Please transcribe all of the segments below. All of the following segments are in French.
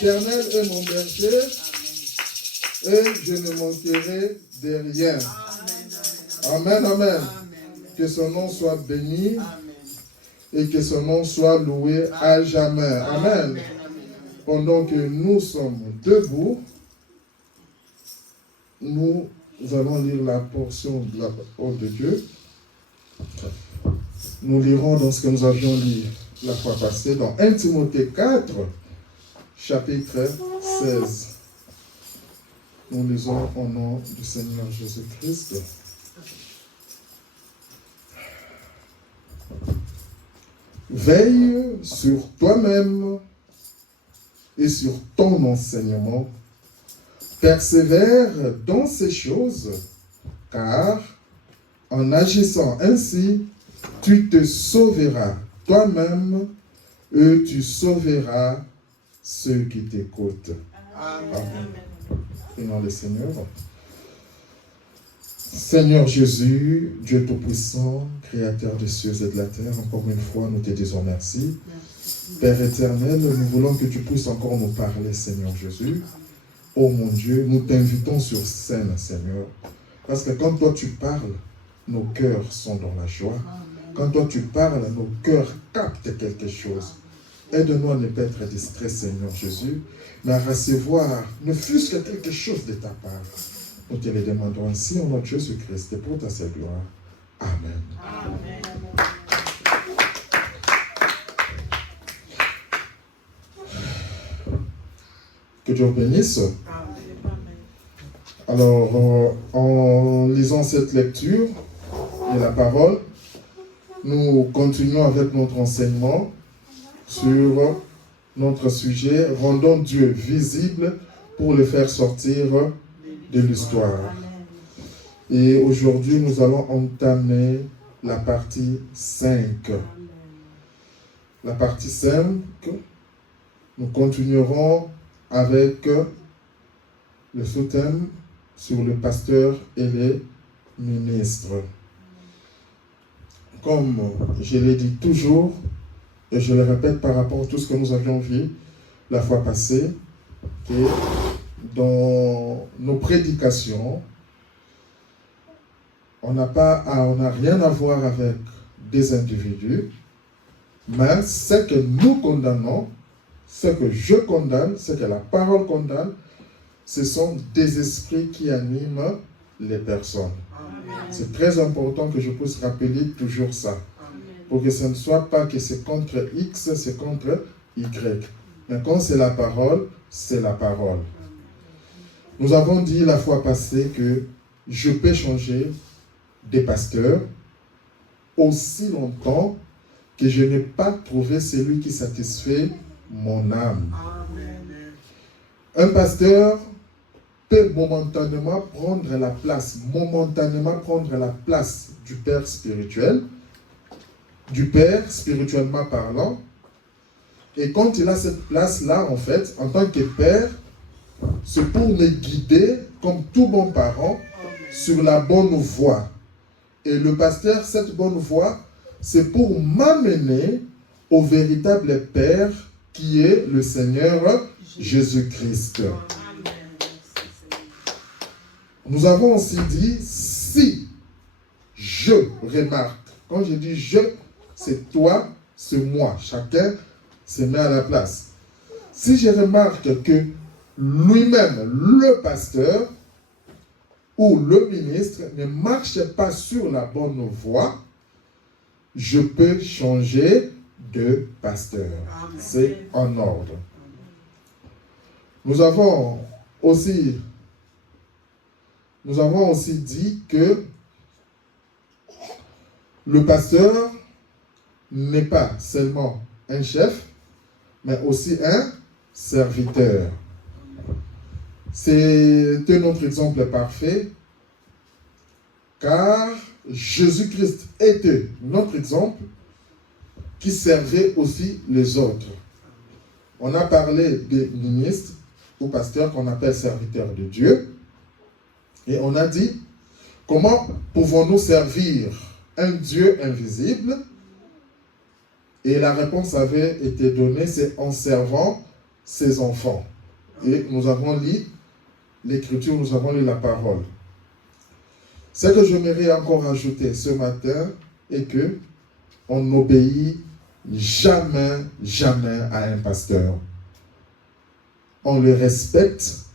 l'Éternel est mon berger et je ne manquerai de rien. Amen, amen. Que son nom soit béni et que son nom soit loué à jamais. Amen. Pendant que nous sommes debout, nous allons lire la portion de la parole de Dieu. Nous lirons dans ce que nous avions lu la fois passée, dans 1 Timothée 4, chapitre 16. Nous lisons au nom du Seigneur Jésus-Christ. Veille sur toi-même et sur ton enseignement. Persévère dans ces choses, car en agissant ainsi, tu te sauveras toi-même et tu sauveras ceux qui t'écoutent. Amen. Prions le Seigneur. Seigneur Jésus, Dieu Tout-Puissant, Créateur des cieux et de la terre, encore une fois, nous te disons merci. Père éternel, nous voulons que tu puisses encore nous parler, Seigneur Jésus. Oh mon Dieu, nous t'invitons sur scène, Seigneur. Parce que quand toi tu parles, nos cœurs sont dans la joie. Quand toi tu parles, nos cœurs captent quelque chose. Aide-nous à ne pas être distraits, Seigneur Jésus, mais à recevoir, ne fût-ce que quelque chose de ta part. Nous te le demandons ainsi au nom de Jésus-Christ et pour ta seule gloire. Amen. Amen. Que Dieu bénisse. Alors, en lisant cette lecture de la parole, nous continuons avec notre enseignement sur notre sujet, rendons Dieu visible pour le faire sortir de l'histoire. Et aujourd'hui, nous allons entamer la partie 5. La partie 5, nous continuerons avec le sous-thème sur le pasteur et les ministres. Comme je l'ai dit toujours, et je le répète par rapport à tout ce que nous avions vu la fois passée, que dans nos prédications, on n'a rien à voir avec des individus, mais ce que nous condamnons, ce que je condamne, ce que la parole condamne, ce sont des esprits qui animent les personnes. C'est très important que je puisse rappeler toujours ça. Pour que ce ne soit pas que c'est contre X, c'est contre Y. Mais quand c'est la parole, c'est la parole. Nous avons dit la fois passée que je peux changer des pasteurs aussi longtemps que je n'ai pas trouvé celui qui satisfait mon âme. Un pasteur peut momentanément prendre la place du père spirituel, du père spirituellement parlant. Et quand il a cette place-là, en fait, en tant que père, c'est pour me guider, comme tout bon parent, sur la bonne voie. Et le pasteur, cette bonne voie, c'est pour m'amener au véritable Père qui est le Seigneur Jésus-Christ. Nous avons aussi dit, si je remarque, quand je dis je, c'est toi, c'est moi, chacun se met à la place. Si je remarque que lui-même, le pasteur ou le ministre ne marche pas sur la bonne voie, je peux changer de pasteur. C'est en ordre. Nous avons aussi dit que le pasteur n'est pas seulement un chef, mais aussi un serviteur. C'est un autre exemple parfait, car Jésus-Christ était notre exemple qui servait aussi les autres. On a parlé des ministres ou pasteurs qu'on appelle serviteurs de Dieu, et on a dit comment pouvons-nous servir un Dieu invisible? Et la réponse avait été donnée, c'est en servant ses enfants. Et nous avons lu l'Écriture, nous avons lu la parole. Ce que j'aimerais encore ajouter ce matin est que on n'obéit jamais, jamais à un pasteur. On le respecte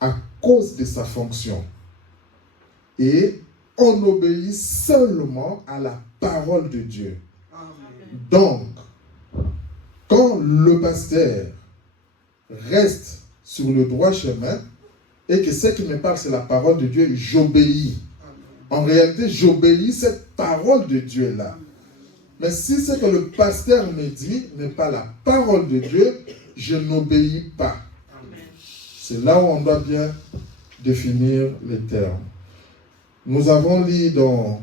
à cause de sa fonction. Et on obéit seulement à la parole de Dieu. Donc, quand le pasteur reste sur le droit chemin et que ce qui me parle, c'est la parole de Dieu, j'obéis. En réalité, j'obéis cette parole de Dieu-là. Mais si ce que le pasteur me dit n'est pas la parole de Dieu, je n'obéis pas. C'est là où on doit bien définir les termes. Nous avons lu dans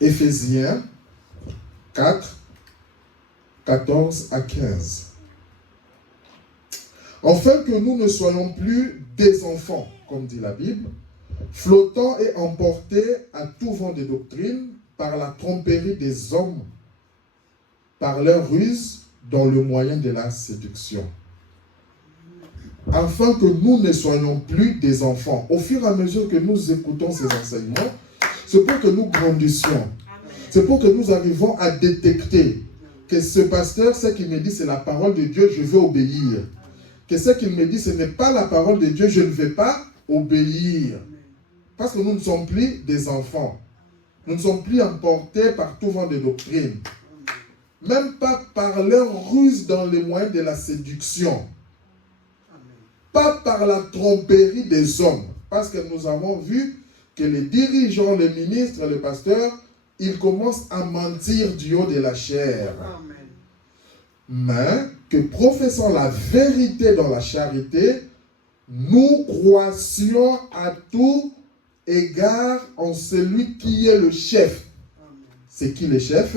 Éphésiens 4, 14 à 15. Afin que nous ne soyons plus des enfants, comme dit la Bible, flottant et emportés à tout vent de doctrine par la tromperie des hommes, par leur ruse dans le moyen de la séduction. Afin que nous ne soyons plus des enfants. Au fur et à mesure que nous écoutons ces enseignements, c'est pour que nous grandissions. C'est pour que nous arrivons à détecter que ce pasteur, ce qu'il me dit, c'est la parole de Dieu, je vais obéir. Que ce qu'il me dit, ce n'est pas la parole de Dieu, je ne vais pas obéir. Parce que nous ne sommes plus des enfants. Nous ne sommes plus emportés par tout vent de doctrine. Même pas par leur ruse dans les moyens de la séduction. Pas par la tromperie des hommes. Parce que nous avons vu que les dirigeants, les ministres, les pasteurs, ils commencent à mentir du haut de la chair. Amen. Mais que professant la vérité dans la charité, nous croissions à tout égard en celui qui est le chef. C'est qui le chef?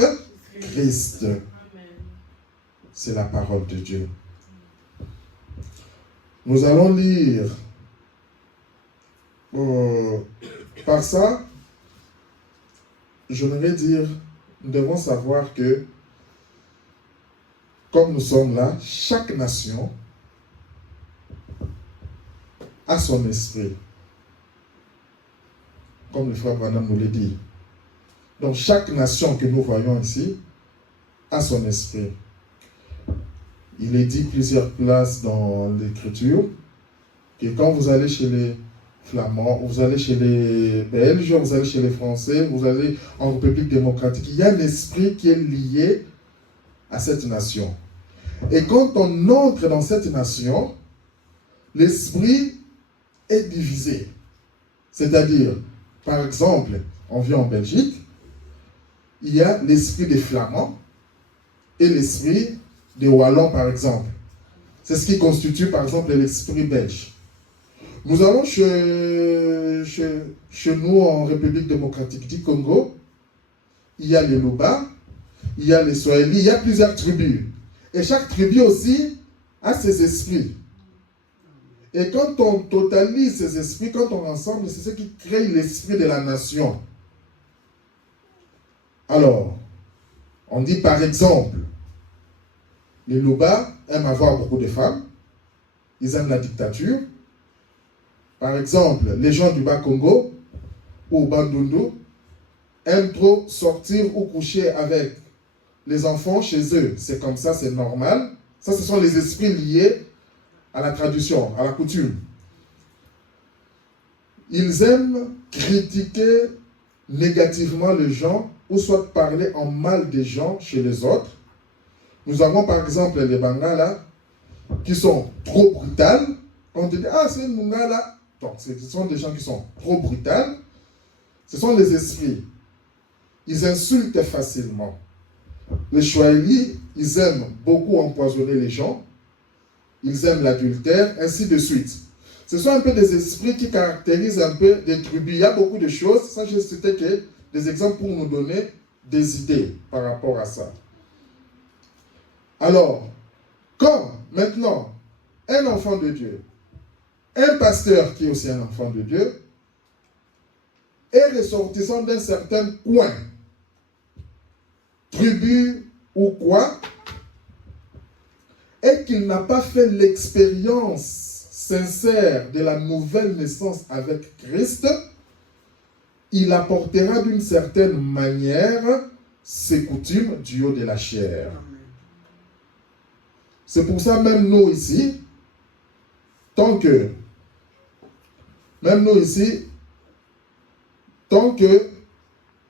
Christ. C'est la parole de Dieu. Nous allons lire par ça, j'aimerais dire, nous devons savoir que comme nous sommes là, chaque nation a son esprit. Comme le frère Branham nous l'a dit. Donc chaque nation que nous voyons ici a son esprit. Il est dit plusieurs places dans l'Écriture que quand vous allez chez les Flamands, vous allez chez les Belges, vous allez chez les Français, vous allez en République démocratique, il y a un esprit qui est lié à cette nation. Et quand on entre dans cette nation, l'esprit est divisé. C'est-à-dire, par exemple, on vient en Belgique, il y a l'esprit des Flamands et l'esprit des Wallons, par exemple. C'est ce qui constitue, par exemple, l'esprit belge. Nous allons chez nous en République démocratique du Congo, il y a les Luba, il y a les Swahili, il y a plusieurs tribus. Et chaque tribu aussi a ses esprits. Et quand on totalise ces esprits, quand on rassemble, c'est ce qui crée l'esprit de la nation. Alors, on dit par exemple, les Luba aiment avoir beaucoup de femmes, ils aiment la dictature. Par exemple, les gens du Bas-Congo ou Bandundu aiment trop sortir ou coucher avec les enfants chez eux. C'est comme ça, c'est normal. Ça, ce sont les esprits liés à la tradition, à la coutume. Ils aiment critiquer négativement les gens ou soit parler en mal des gens chez les autres. Nous avons par exemple les Bangala qui sont trop brutales. On dit, ah, c'est une Mungala. Donc, ce sont des gens qui sont trop brutales. Ce sont les esprits. Ils insultent facilement. Les Swahili, ils aiment beaucoup empoisonner les gens. Ils aiment l'adultère, ainsi de suite. Ce sont un peu des esprits qui caractérisent un peu des tribus. Il y a beaucoup de choses. Ça, je citais que des exemples pour nous donner des idées par rapport à ça. Alors, quand maintenant un enfant de Dieu, un pasteur qui est aussi un enfant de Dieu, est ressortissant d'un certain coin, tribu ou quoi, et et qu'il n'a pas fait l'expérience sincère de la nouvelle naissance avec Christ, il apportera d'une certaine manière ses coutumes du haut de la chair. C'est pour ça, même nous ici, tant que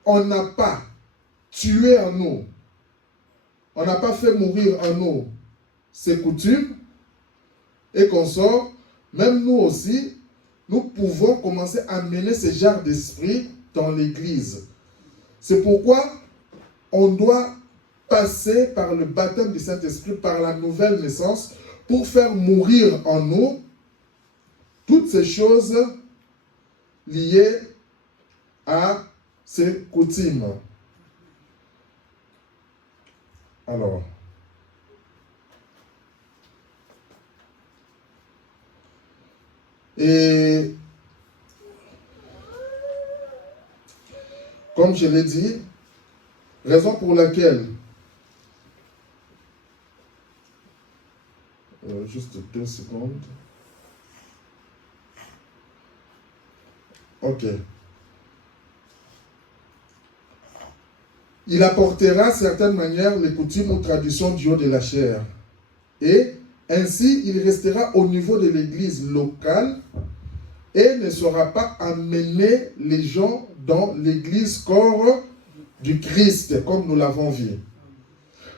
on n'a pas tué en nous, on n'a pas fait mourir en nous ces coutumes et qu'on sort, même nous aussi, nous pouvons commencer à mener ce genre d'esprit dans l'Église. C'est pourquoi on doit passer par le baptême du Saint-Esprit, par la nouvelle naissance, pour faire mourir en nous toutes ces choses liées à ces coutumes. Alors, et comme je l'ai dit, raison pour laquelle, juste 2 secondes. Ok. Il apportera certaines manières les coutumes ou traditions du haut de la chair. Et ainsi, il restera au niveau de l'église locale et ne saura pas amener les gens dans l'église corps du Christ, comme nous l'avons vu.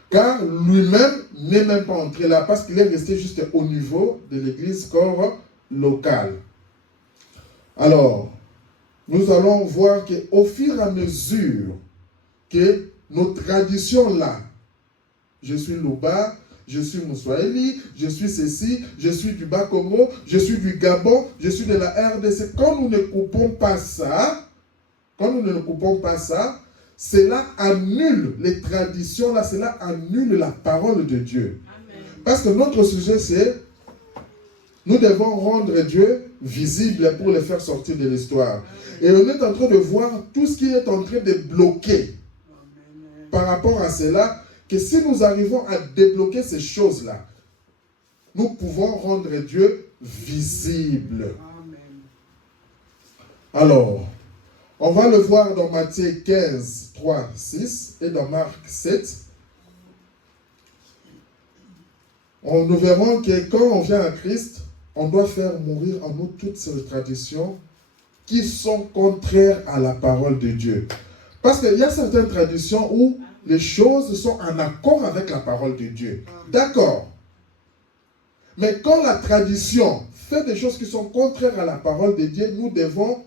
Car lui-même n'est même pas entré là, parce qu'il est resté juste au niveau de l'église corps locale. Alors, nous allons voir qu'au fur et à mesure que nos traditions là, je suis Luba, je suis Moussoaeli, je suis ceci, je suis du Bas-Congo, je suis du Gabon, je suis de la RDC. Quand nous ne coupons pas ça, cela annule les traditions là, cela annule la parole de Dieu. Amen. Parce que notre sujet c'est, nous devons rendre Dieu visible pour le faire sortir de l'histoire. Et on est en train de voir tout ce qui est en train de bloquer par rapport à cela, que si nous arrivons à débloquer ces choses-là, nous pouvons rendre Dieu visible. Amen. Alors, on va le voir dans Matthieu 15, 3, 6 et dans Marc 7. Nous verrons que quand on vient à Christ, on doit faire mourir en nous toutes ces traditions qui sont contraires à la parole de Dieu. Parce qu'il y a certaines traditions où les choses sont en accord avec la parole de Dieu. D'accord. Mais quand la tradition fait des choses qui sont contraires à la parole de Dieu, nous devons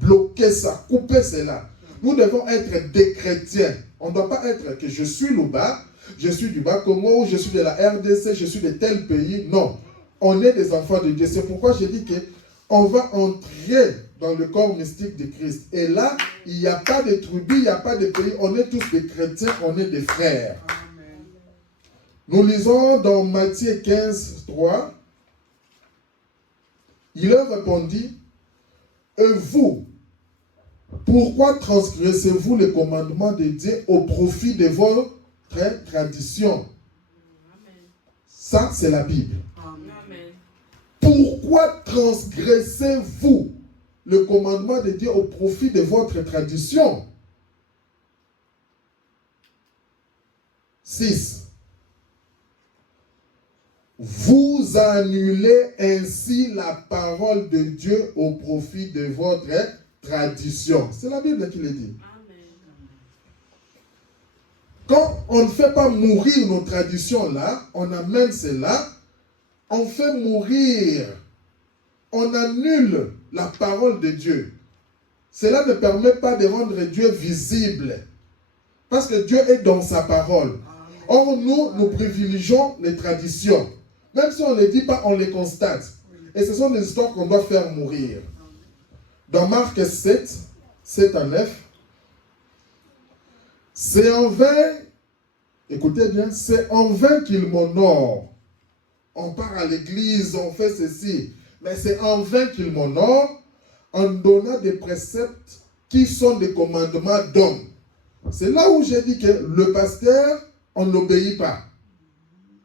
bloquer ça, couper cela. Nous devons être des chrétiens. On ne doit pas être que je suis Luba, je suis du Bas-Congo, je suis de la RDC, je suis de tel pays. Non. On est des enfants de Dieu. C'est pourquoi j'ai dit qu'on va entrer dans le corps mystique de Christ. Et là, il n'y a pas de tribu, il n'y a pas de pays. On est tous des chrétiens, on est des frères. Amen. Nous lisons dans Matthieu 15, 3. Il leur répondit, et vous, pourquoi transgressez-vous les commandements de Dieu au profit de votre tradition? Ça, c'est la Bible. Amen. Pourquoi transgressez-vous le commandement de Dieu au profit de votre tradition? 6. Vous annulez ainsi la parole de Dieu au profit de votre tradition. C'est la Bible qui le dit. Amen. Quand on ne fait pas mourir nos traditions là, on amène cela, on fait mourir, on annule la parole de Dieu. Cela ne permet pas de rendre Dieu visible. Parce que Dieu est dans sa parole. Or, nous privilégions les traditions. Même si on ne les dit pas, on les constate. Et ce sont des histoires qu'on doit faire mourir. Dans Marc 7, 7 à 9, c'est en vain, écoutez bien, c'est en vain qu'ils m'honorent. On part à l'église, on fait ceci. Mais c'est en vain qu'ils m'honorent en donnant des préceptes qui sont des commandements d'hommes. C'est là où j'ai dit que le pasteur, on n'obéit pas.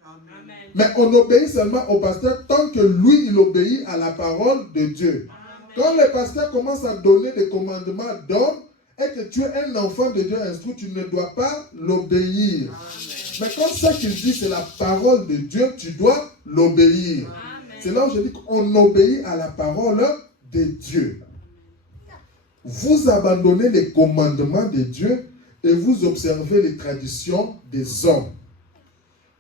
Amen. Mais on obéit seulement au pasteur tant que lui, il obéit à la parole de Dieu. Quand le pasteur commence à donner des commandements d'homme et que tu es un enfant de Dieu instruit, tu ne dois pas l'obéir. Mais quand ce qu'il dit, c'est la parole de Dieu, tu dois l'obéir. C'est là où je dis qu'on obéit à la parole de Dieu. Vous abandonnez les commandements de Dieu et vous observez les traditions des hommes.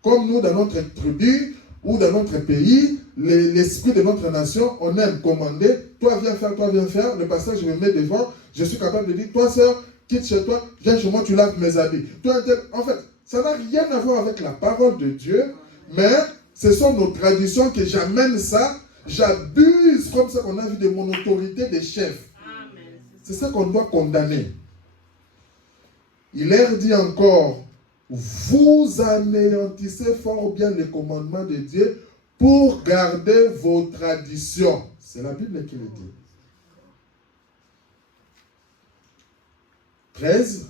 Comme nous, dans notre tribu ou dans notre pays, l'esprit de notre nation, on aime commander. Toi, viens faire, toi, viens faire. Le pasteur, je me mets devant. Je suis capable de dire, toi, sœur, quitte chez toi, viens chez moi, tu laves mes habits. Toi, en fait, ça n'a rien à voir avec la parole de Dieu, mais ce sont nos traditions que j'amène ça. J'abuse, comme ça qu'on a vu, de mon autorité de chef. C'est ça qu'on doit condamner. Il leur dit encore, vous anéantissez fort bien les commandements de Dieu pour garder vos traditions. C'est la Bible qui le dit. 13.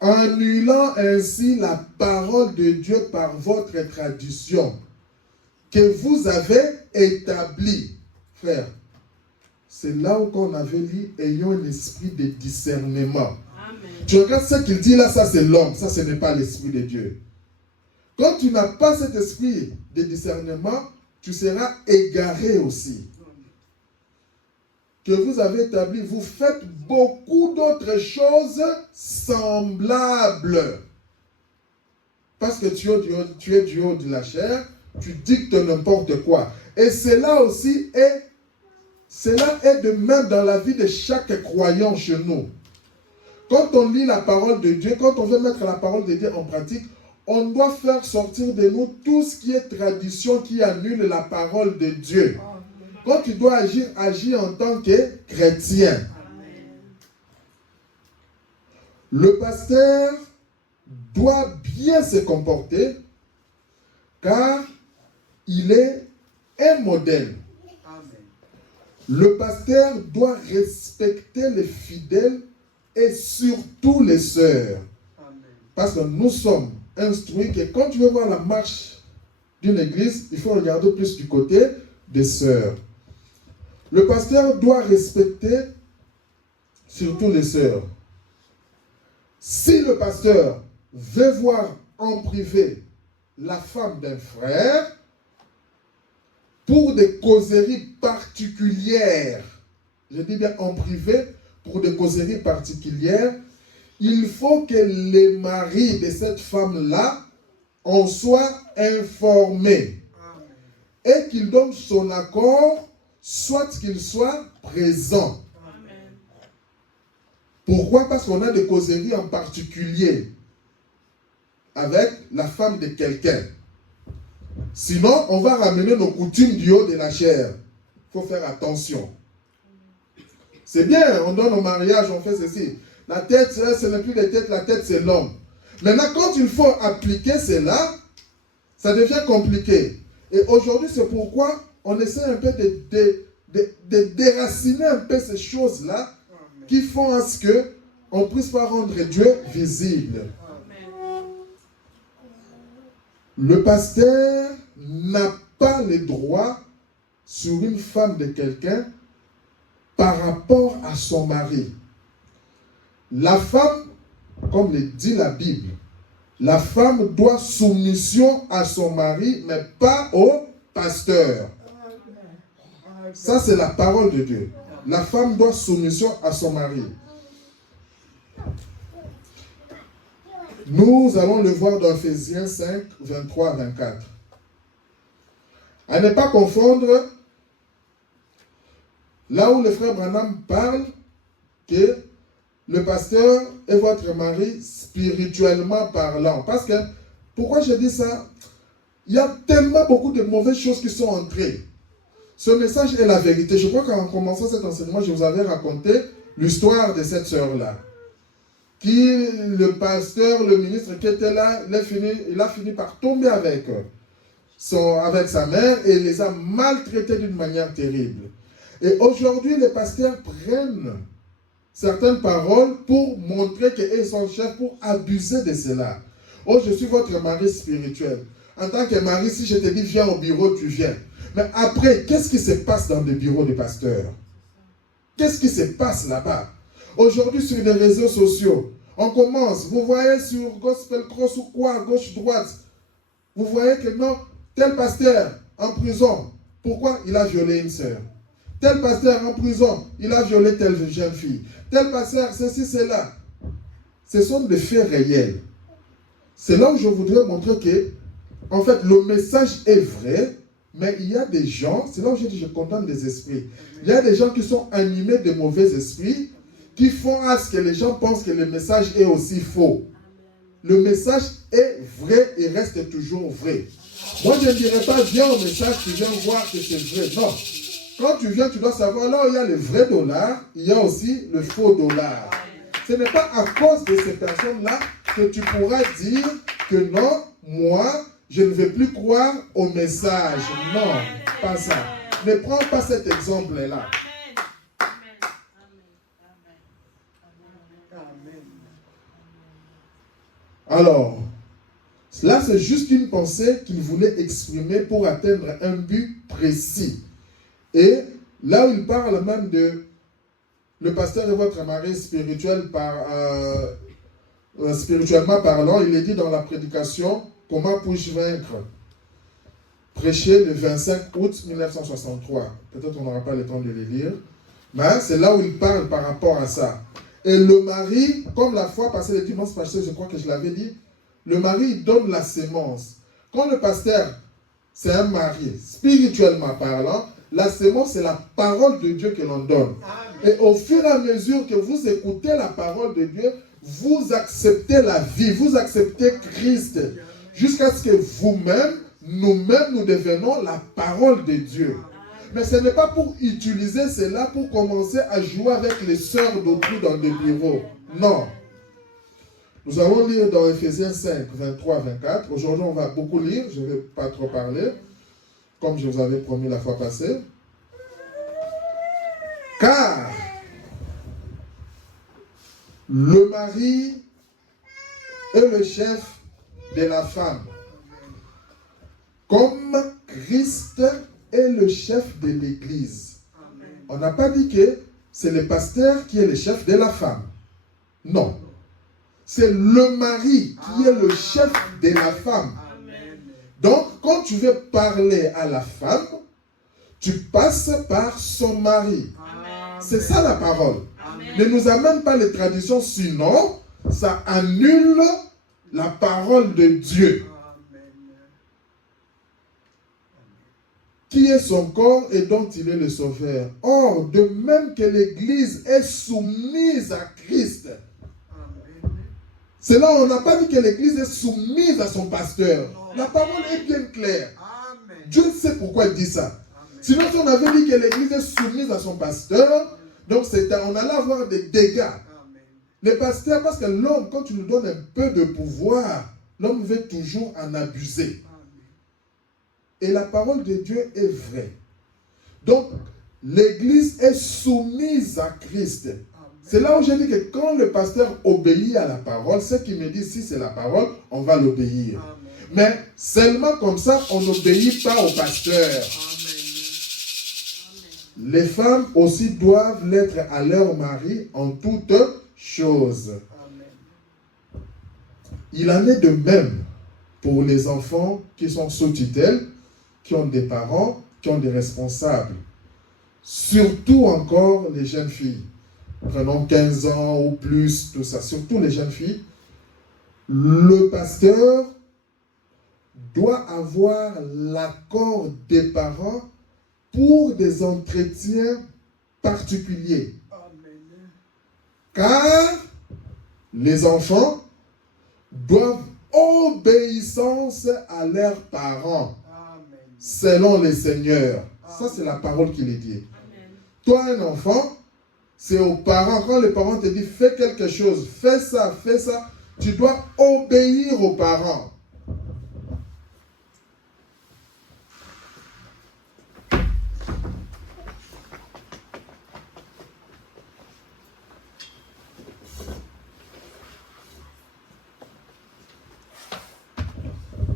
Annulant ainsi la parole de Dieu par votre tradition que vous avez établie. Frère, c'est là où on avait dit, ayons un esprit de discernement. Amen. Tu regardes ce qu'il dit là, ça c'est l'homme, ça ce n'est pas l'esprit de Dieu. Quand tu n'as pas cet esprit de discernement, tu seras égaré aussi. Que vous avez établi, vous faites beaucoup d'autres choses semblables. Parce que tu es du haut de la chair, tu dictes n'importe quoi. Et cela aussi est de même dans la vie de chaque croyant chez nous. Quand on lit la parole de Dieu, quand on veut mettre la parole de Dieu en pratique, on doit faire sortir de nous tout ce qui est tradition qui annule la parole de Dieu. Quand tu dois agir, agis en tant que chrétien. Le pasteur doit bien se comporter car il est un modèle. Le pasteur doit respecter les fidèles et surtout les sœurs. Parce que nous sommes instruits que quand tu veux voir la marche d'une église, il faut regarder plus du côté des sœurs. Le pasteur doit respecter surtout les sœurs. Si le pasteur veut voir en privé la femme d'un frère, pour des causeries particulières, je dis bien en privé, pour des causeries particulières, il faut que les maris de cette femme-là en soient informés et qu'ils donnent son accord, soit qu'il soit présent. Pourquoi? Parce qu'on a des causeries en particulier avec la femme de quelqu'un. Sinon, on va ramener nos coutumes du haut de la chair. Il faut faire attention. C'est bien, on donne au mariage, on fait ceci. La tête, ce n'est plus la tête, la tête c'est l'homme. Maintenant, quand il faut appliquer cela, ça devient compliqué. Et aujourd'hui, c'est pourquoi on essaie un peu de déraciner un peu ces choses-là qui font à ce qu'on ne puisse pas rendre Dieu visible. Le pasteur n'a pas le droit sur une femme de quelqu'un par rapport à son mari. La femme, comme le dit la Bible, la femme doit soumission à son mari, mais pas au pasteur. Ça, c'est la parole de Dieu. La femme doit soumission à son mari. Nous allons le voir dans Ephésiens 5, 23 à 24. À ne pas confondre, là où le frère Branham parle que le pasteur est votre mari spirituellement parlant. Parce que, pourquoi je dis ça? Il y a tellement beaucoup de mauvaises choses qui sont entrées. Ce message est la vérité. Je crois qu'en commençant cet enseignement, je vous avais raconté l'histoire de cette sœur-là. Qui, le pasteur, le ministre qui était là, il a fini par tomber avec sa mère et les a maltraités d'une manière terrible. Et aujourd'hui, les pasteurs prennent certaines paroles pour montrer qu'ils sont chefs, pour abuser de cela. Oh, je suis votre mari spirituel. En tant que mari, si je te dis viens au bureau, tu viens. Mais après, qu'est-ce qui se passe dans le bureau du pasteur? Qu'est-ce qui se passe là-bas? Aujourd'hui, sur les réseaux sociaux, on commence, vous voyez sur Gospel Cross ou quoi, gauche-droite, vous voyez que non, tel pasteur en prison, pourquoi il a violé une sœur? Tel pasteur en prison, il a violé telle jeune fille. Tel pasteur, ceci, cela. Ce sont des faits réels. C'est là où je voudrais montrer que, en fait, le message est vrai, mais il y a des gens, c'est là où je dis je condamne les esprits. Il y a des gens qui sont animés de mauvais esprits, qui font à ce que les gens pensent que le message est aussi faux. Le message est vrai et reste toujours vrai. Moi, je ne dirais pas, viens au message, tu viens voir que c'est vrai. Non. Quand tu viens, tu dois savoir, là où il y a le vrai dollar, il y a aussi le faux dollar. Ce n'est pas à cause de ces personnes-là que tu pourras dire que non, moi, je ne vais plus croire au message. Non, pas ça. Ne prends pas cet exemple-là. Alors, là, c'est juste une pensée qu'il voulait exprimer pour atteindre un but précis. Et là où il parle même de le pasteur est votre mari spirituel spirituellement parlant, il est dit dans la prédication, comment puis-je vaincre? Prêché le 25 août 1963. Peut-être on n'aura pas le temps de les lire. Mais c'est là où il parle par rapport à ça. Et le mari, comme la fois passée, le dimanche passé, je crois que je l'avais dit, le mari il donne la sémence. Quand le pasteur, c'est un mari, spirituellement parlant, la sémence, c'est la parole de Dieu que l'on donne. Et au fur et à mesure que vous écoutez la parole de Dieu, vous acceptez la vie, vous acceptez Christ, jusqu'à ce que vous-même, nous-mêmes, nous devenons la parole de Dieu. Mais ce n'est pas pour utiliser cela pour commencer à jouer avec les sœurs d'autrui dans des bureaux. Non. Nous allons lire dans Ephésiens 5, 23, 24. Aujourd'hui, on va beaucoup lire. Je ne vais pas trop parler, comme je vous avais promis la fois passée. Car le mari est le chef de la femme, comme Christ est le chef de l'Église. On n'a pas dit que c'est le pasteur qui est le chef de la femme. Non. C'est le mari qui est le chef de la femme. Donc, quand tu veux parler à la femme, tu passes par son mari. C'est ça la parole. Ne nous amène pas les traditions, sinon ça annule la parole de Dieu. Qui est son corps et dont il est le sauveur. Or, de même que l'Église est soumise à Christ. C'est là où on n'a pas dit que l'Église est soumise à son pasteur. La parole est bien claire. Dieu sait pourquoi il dit ça. Sinon, si on avait dit que l'Église est soumise à son pasteur, donc on allait avoir des dégâts. Les pasteurs, parce que l'homme, quand tu lui donnes un peu de pouvoir, l'homme veut toujours en abuser. Et la parole de Dieu est vraie. Donc, l'Église est soumise à Christ. C'est là où j'ai dit que quand le pasteur obéit à la parole, ce qui me dit si c'est la parole, on va l'obéir. Mais seulement comme ça, on n'obéit pas au pasteur. Les femmes aussi doivent l'être à leur mari en toutes choses. Il en est de même pour les enfants qui sont sous tutelle, qui ont des parents, qui ont des responsables. Surtout encore les jeunes filles. Prenons 15 ans ou plus, tout ça. Surtout les jeunes filles. Le pasteur doit avoir l'accord des parents pour des entretiens particuliers. Car les enfants doivent obéissance à leurs parents, selon les seigneurs. Ça, c'est la parole qui est dit. Toi, un enfant, c'est aux parents. Quand les parents te disent, fais quelque chose, fais ça, tu dois obéir aux parents.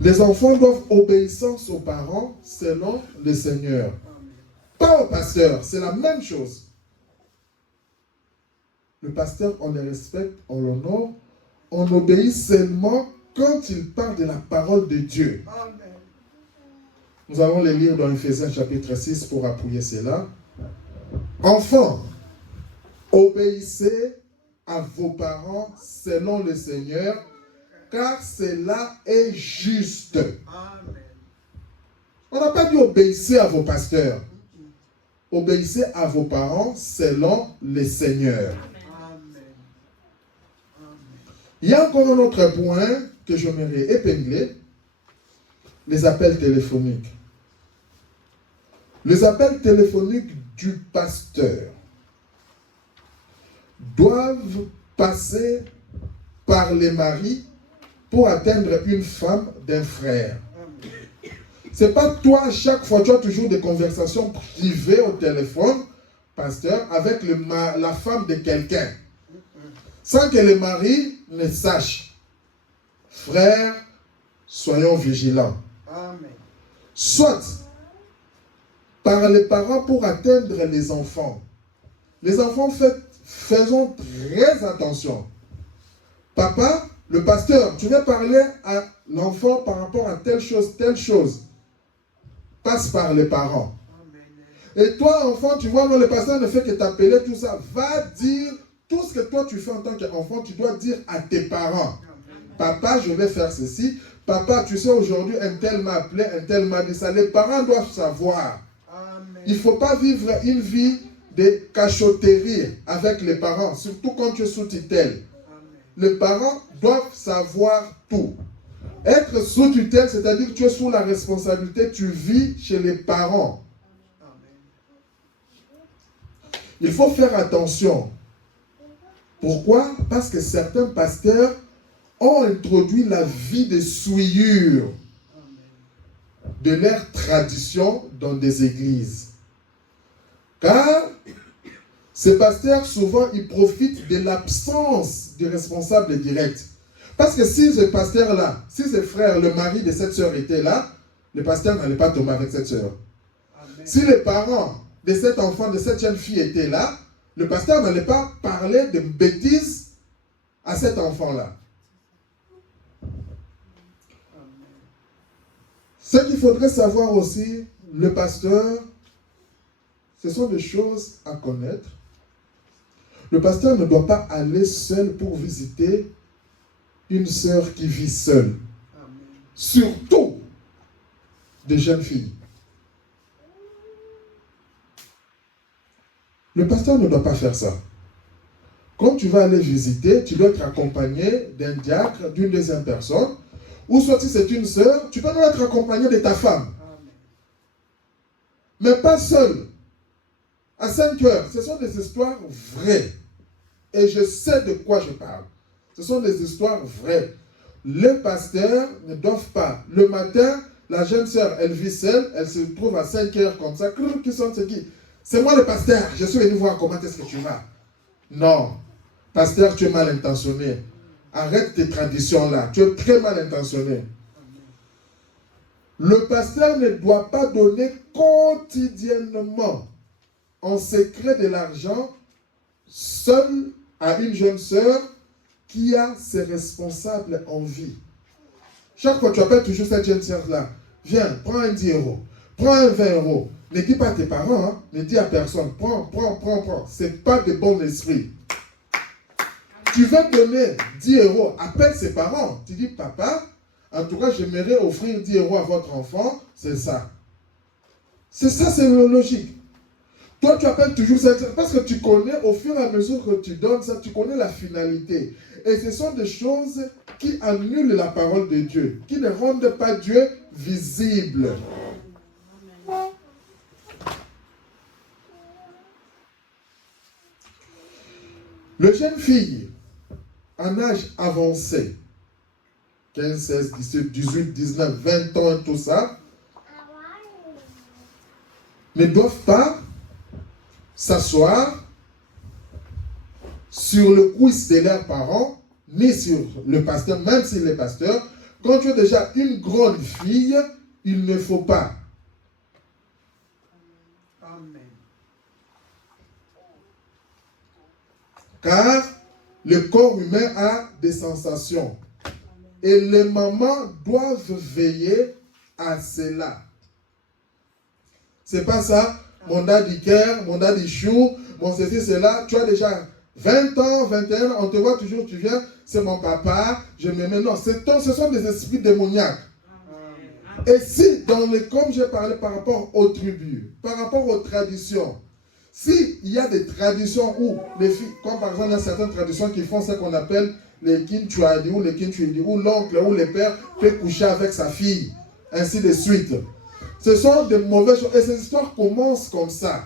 Les enfants doivent obéissance aux parents selon le Seigneur. Pas au pasteur, c'est la même chose. Le pasteur, on le respecte, on l'honore, on obéit seulement quand il parle de la parole de Dieu. Amen. Nous allons les lire dans Ephésiens chapitre 6 pour appuyer cela. Enfants, obéissez à vos parents selon le Seigneur, car cela est juste. Amen. On n'a pas dit obéissez à vos pasteurs. Obéissez à vos parents selon le Seigneur. Amen. Il y a encore un autre point que j'aimerais épingler, les appels téléphoniques. Les appels téléphoniques du pasteur doivent passer par les maris pour atteindre une femme d'un frère. C'est pas toi, à chaque fois, tu as toujours des conversations privées au téléphone, pasteur, avec la femme de quelqu'un, sans que le mari ne sache. Frères, soyons vigilants. Amen. Soit par les parents pour atteindre les enfants. Les enfants, faisons très attention. Papa, le pasteur, tu veux parler à l'enfant par rapport à telle chose. Passe par les parents. Amen. Et toi, enfant, tu vois, non, le pasteur ne fait que t'appeler, tout ça. Va dire tout ce que toi tu fais en tant qu'enfant, tu dois dire à tes parents. Amen. Papa, je vais faire ceci. Papa, tu sais, aujourd'hui, un tel m'a appelé, un tel m'a dit ça. Les parents doivent savoir. Amen. Il ne faut pas vivre une vie de cachotterie avec les parents, surtout quand tu es sous tutelle. Les parents doivent savoir tout. Être sous tutelle, c'est-à-dire que tu es sous la responsabilité, tu vis chez les parents. Il faut faire attention. Pourquoi? Parce que certains pasteurs ont introduit la vie de souillure de leur tradition dans des églises. Car ces pasteurs, souvent, ils profitent de l'absence du responsable direct. Parce que si ce pasteur-là, si ce frère, le mari de cette sœur était là, le pasteur n'allait pas tomber avec cette sœur. Amen. Si les parents de cet enfant, de cette jeune fille étaient là, le pasteur n'allait pas parler de bêtises à cet enfant-là. Ce qu'il faudrait savoir aussi, le pasteur, ce sont des choses à connaître. Le pasteur ne doit pas aller seul pour visiter une sœur qui vit seule. Amen. Surtout des jeunes filles. Le pasteur ne doit pas faire ça. Quand tu vas aller visiter, tu dois être accompagné d'un diacre, d'une deuxième personne, ou soit si c'est une sœur, tu peux même être accompagné de ta femme. Amen. Mais pas seul. À 5 heures, ce sont des histoires vraies. Et je sais de quoi je parle. Ce sont des histoires vraies. Les pasteurs ne doivent pas. Le matin, la jeune sœur, elle vit seule, elle se trouve à 5 heures comme ça. Qui sont ceux qui? C'est moi le pasteur, je suis venu voir comment est-ce que tu vas. Non. Pasteur, tu es mal intentionné. Arrête tes traditions-là. Tu es très mal intentionné. Le pasteur ne doit pas donner quotidiennement en secret de l'argent seul à une jeune sœur qui a ses responsables en vie. Chaque fois, tu appelles toujours cette jeune sœur-là. Viens, prends un 10 euros. Prends un 20 euros. Ne dis pas à tes parents, hein. Ne dis à personne. Prends. Ce n'est pas de bon esprit. Tu veux donner 10 euros, appelle ses parents. Tu dis, papa, en tout cas, j'aimerais offrir 10 euros à votre enfant. C'est ça. C'est ça, c'est logique. Toi, tu appelles toujours ça parce que tu connais, au fur et à mesure que tu donnes ça, tu connais la finalité. Et ce sont des choses qui annulent la parole de Dieu, qui ne rendent pas Dieu visible. Le jeune fille, en âge avancé, 15, 16, 17, 18, 19, 20 ans et tout ça, ne doivent pas s'asseoir sur le cuisse de leurs parents, ni sur le pasteur, même si le pasteur, Quand tu es déjà une grande fille, il ne faut pas. Amen. Car le corps humain a des sensations. Et les mamans doivent veiller à cela. C'est pas ça, mon daddy care, mon daddy chou, mon ceci, cela. Tu as déjà 20 ans, 21 ans, on te voit toujours, tu viens, c'est mon papa, je m'aime. Non, ce sont des esprits démoniaques. Et si, comme j'ai parlé par rapport aux tribus, par rapport aux traditions, s'il y a des traditions où les filles, comme par exemple, il y a certaines traditions qui font ce qu'on appelle les kintuadi ou les kintuidi, où l'oncle ou le père peut coucher avec sa fille, ainsi de suite. Ce sont de mauvaises choses. Et ces histoires commencent comme ça.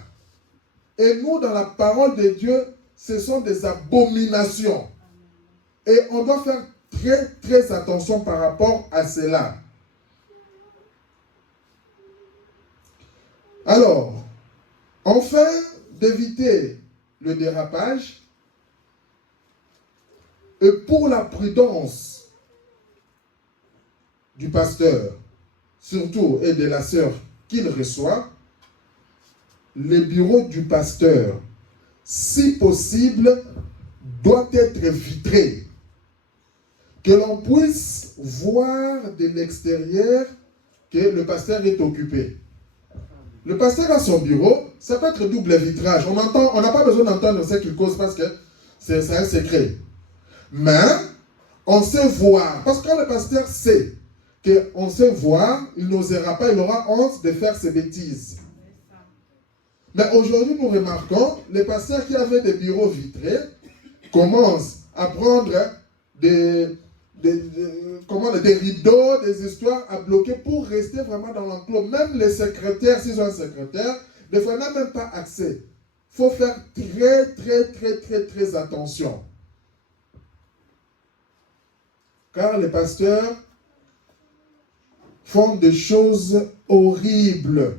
Et nous, dans la parole de Dieu, ce sont des abominations. Et on doit faire très, très attention par rapport à cela. Alors, enfin, d'éviter le dérapage, et pour la prudence du pasteur, surtout et de la sœur qu'il reçoit, le bureau du pasteur, si possible, doit être vitré. Que l'on puisse voir de l'extérieur que le pasteur est occupé. Le pasteur a son bureau, ça peut être double vitrage. On n'a pas besoin d'entendre ce qu'il cause parce que c'est un secret. Mais on sait voir, parce que quand le pasteur sait qu'on sait voir, il n'osera pas, il aura honte de faire ses bêtises. Mais aujourd'hui, nous remarquons, les pasteurs qui avaient des bureaux vitrés commencent à prendre des rideaux, des histoires à bloquer pour rester vraiment dans l'enclos. Même les secrétaires, s'ils ont un secrétaire, des fois, n'a même pas accès. Il faut faire très, très, très, très, très attention. Car les pasteurs font des choses horribles.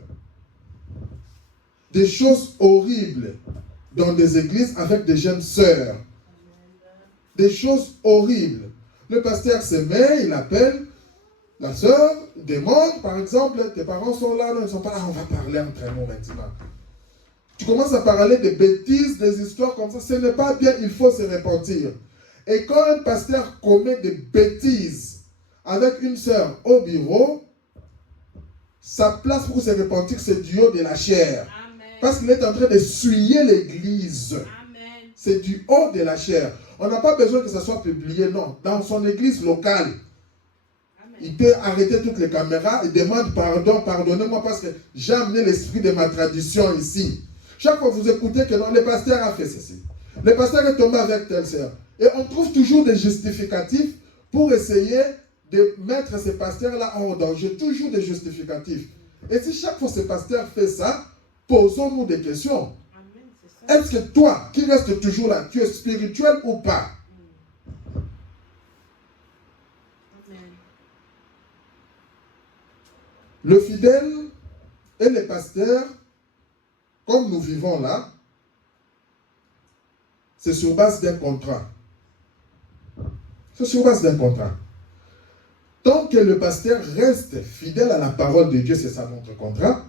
Des choses horribles dans des églises avec des jeunes sœurs. Des choses horribles. Le pasteur se met, il appelle la sœur, il demande, par exemple, tes parents sont là, non, ils ne sont pas là, on va parler entre nous maintenant. Tu commences à parler des bêtises, des histoires comme ça, ce n'est pas bien, il faut se repentir. Et quand un pasteur commet des bêtises avec une sœur au bureau, sa place pour se repentir, c'est du haut de la chair. Amen. Parce qu'il est en train de souiller l'église. Amen. C'est du haut de la chair. On n'a pas besoin que ça soit publié, non. Dans son église locale, amen, il peut arrêter toutes les caméras et demande pardon, pardonnez-moi parce que j'ai amené l'esprit de ma tradition ici. Chaque fois que vous écoutez que non, le pasteur a fait ceci. Le pasteur est tombé avec telle sœur. Et on trouve toujours des justificatifs pour essayer de mettre ces pasteurs-là en danger. Toujours des justificatifs. Et si chaque fois ce pasteur fait ça, posons-nous des questions. Est-ce que toi, qui restes toujours là, tu es spirituel ou pas? Amen. Le fidèle et les pasteurs, comme nous vivons là, c'est sur base d'un contrat. C'est sur base d'un contrat. Tant que le pasteur reste fidèle à la parole de Dieu, c'est ça notre contrat.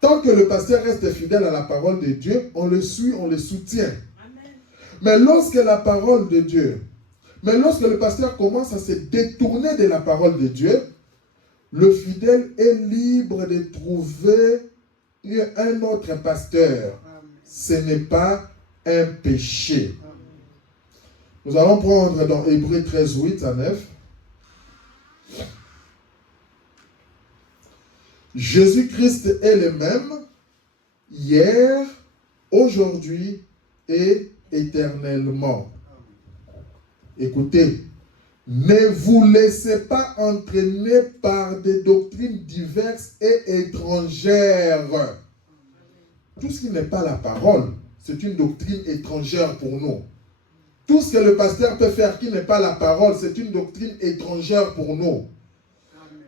Tant que le pasteur reste fidèle à la parole de Dieu, on le suit, on le soutient. Amen. Mais lorsque le pasteur commence à se détourner de la parole de Dieu, le fidèle est libre de trouver un autre pasteur. Amen. Ce n'est pas un péché. Amen. Nous allons prendre dans Hébreux 13, 8 à 9. Jésus-Christ est le même hier, aujourd'hui et éternellement. Écoutez, ne vous laissez pas entraîner par des doctrines diverses et étrangères. Tout ce qui n'est pas la parole, c'est une doctrine étrangère pour nous. Tout ce que le pasteur peut faire qui n'est pas la parole, c'est une doctrine étrangère pour nous.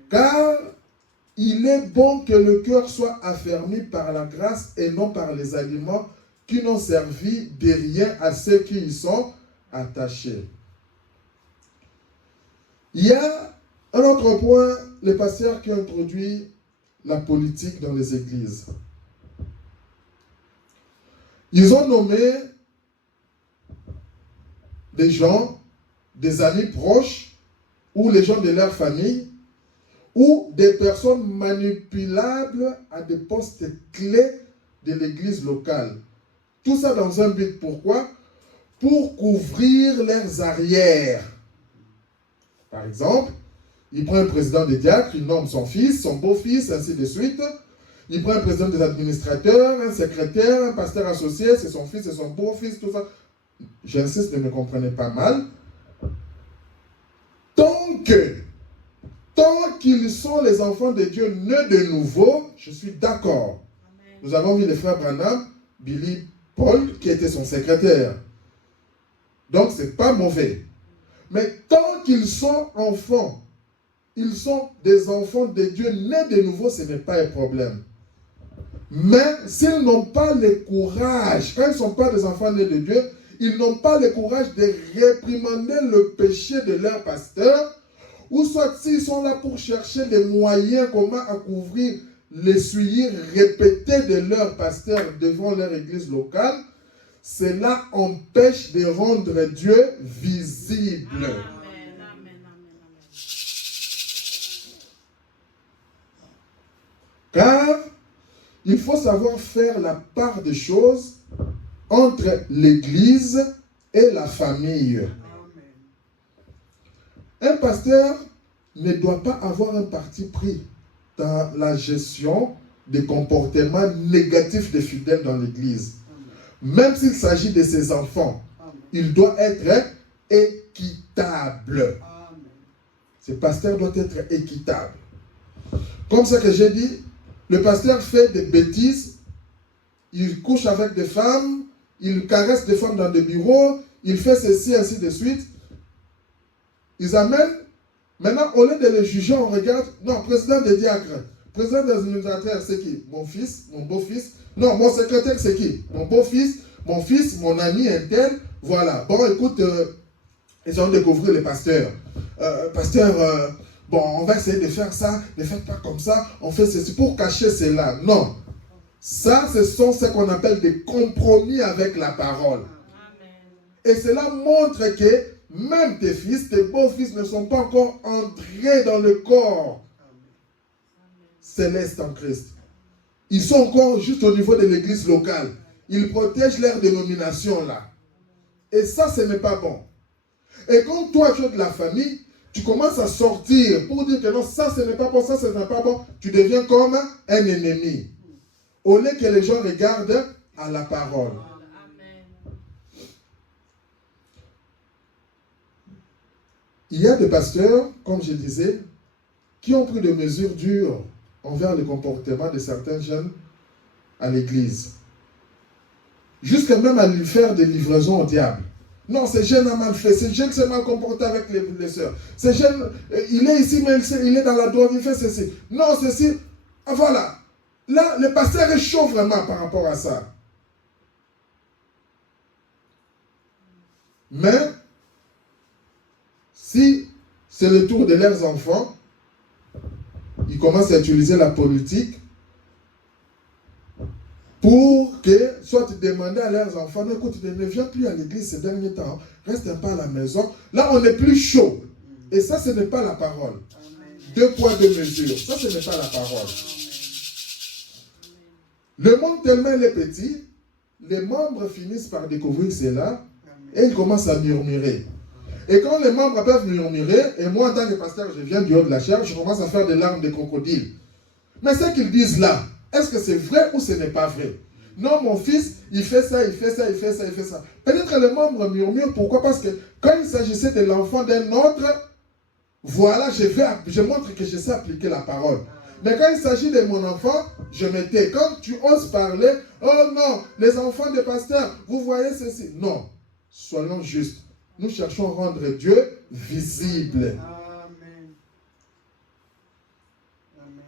Car il est bon que le cœur soit affermi par la grâce et non par les aliments qui n'ont servi de rien à ceux qui y sont attachés. Il y a Un autre point, les pasteurs qui ont introduit la politique dans les églises. Ils ont nommé des gens, des amis proches, ou les gens de leur famille, ou des personnes manipulables à des postes clés de l'église locale. Tout ça dans un but, pourquoi? Pour couvrir leurs arrières. Par exemple, il prend un président des diacres, il nomme son fils, son beau-fils, ainsi de suite. Il prend un président des administrateurs, un secrétaire, un pasteur associé, c'est son fils, c'est son beau-fils, tout ça. J'insiste, ne me comprenez pas mal. Tant qu'ils sont les enfants de Dieu nés de nouveau, je suis d'accord. Nous avons vu les frères Branham, Billy Paul, qui était son secrétaire. Donc, ce n'est pas mauvais. Mais tant qu'ils sont enfants, ils sont des enfants de Dieu nés de nouveau, ce n'est pas un problème. Mais s'ils n'ont pas le courage, quand ils ne sont pas des enfants nés de Dieu, ils n'ont pas le courage de réprimander le péché de leur pasteur, ou soit s'ils sont là pour chercher des moyens comment à couvrir les souillures répétées de leur pasteur devant leur église locale, cela empêche de rendre Dieu visible. Amen, amen, amen. Car il faut savoir faire la part des choses entre l'église et la famille. Un pasteur ne doit pas avoir un parti pris dans la gestion des comportements négatifs des fidèles dans l'église. Même s'il s'agit de ses enfants, il doit être équitable. Ce pasteur doit être équitable. Comme ça que j'ai dit, le pasteur fait des bêtises, il couche avec des femmes, il caresse des femmes dans des bureaux, il fait ceci, ainsi de suite. Ils amènent, maintenant, au lieu de les juger, on regarde, non, président des diacres, président des administrateurs, c'est qui? Mon fils, mon beau-fils. Non, mon secrétaire, c'est qui? Mon beau-fils, mon ami, un tel. Voilà. Bon, écoute, ils ont découvert les pasteurs. Bon, on va essayer de faire ça, ne faites pas comme ça, on fait ceci pour cacher cela. Non. Ça, ce sont ce qu'on appelle des compromis avec la parole. Amen. Et cela montre que même tes fils, tes beaux-fils ne sont pas encore entrés dans le corps céleste en Christ. Ils sont encore juste au niveau de l'église locale. Ils protègent leur dénomination là. Et ça, ce n'est pas bon. Et quand toi, tu es de la famille, tu commences à sortir pour dire que non, ça, ce n'est pas bon, ça, ce n'est pas bon. Tu deviens comme un ennemi. Au lieu que les gens regardent à la parole. Amen. Il y a des pasteurs, comme je disais, qui ont pris des mesures dures envers le comportement de certains jeunes à l'église. Jusqu'à même à lui faire des livraisons au diable. Non, ce jeune a mal fait, ce jeune s'est mal comporté avec les sœurs. Ce jeune, il est ici, mais il est dans la drogue, il fait ceci. Non, ceci. Ah, voilà. Là, le pasteur est chaud vraiment par rapport à ça. Mais, si c'est le tour de leurs enfants, ils commencent à utiliser la politique pour que, soit demander à leurs enfants, non, écoute, ne viens plus à l'église ces derniers temps, reste un peu à la maison. Là, on est plus chaud. Et ça, ce n'est pas la parole. Amen. 2 poids, 2 mesures. Ça, ce n'est pas la parole. Le monde tellement il est petit, les membres finissent par découvrir cela et ils commencent à murmurer. Et quand les membres peuvent murmurer, et moi en tant que pasteur, je viens du haut de la chair, je commence à faire des larmes de crocodile. Mais ce qu'ils disent là, est-ce que c'est vrai ou ce n'est pas vrai? Non, mon fils, il fait ça, il fait ça, il fait ça, il fait ça. Peut-être les membres murmurent, pourquoi? Parce que quand il s'agissait de l'enfant d'un autre, voilà, je montre que je sais appliquer la parole. Mais quand il s'agit de mon enfant, je me tais. Quand tu oses parler, oh non, les enfants des pasteurs, vous voyez ceci. Non, soyons justes. Nous cherchons à rendre Dieu visible. Amen. Amen.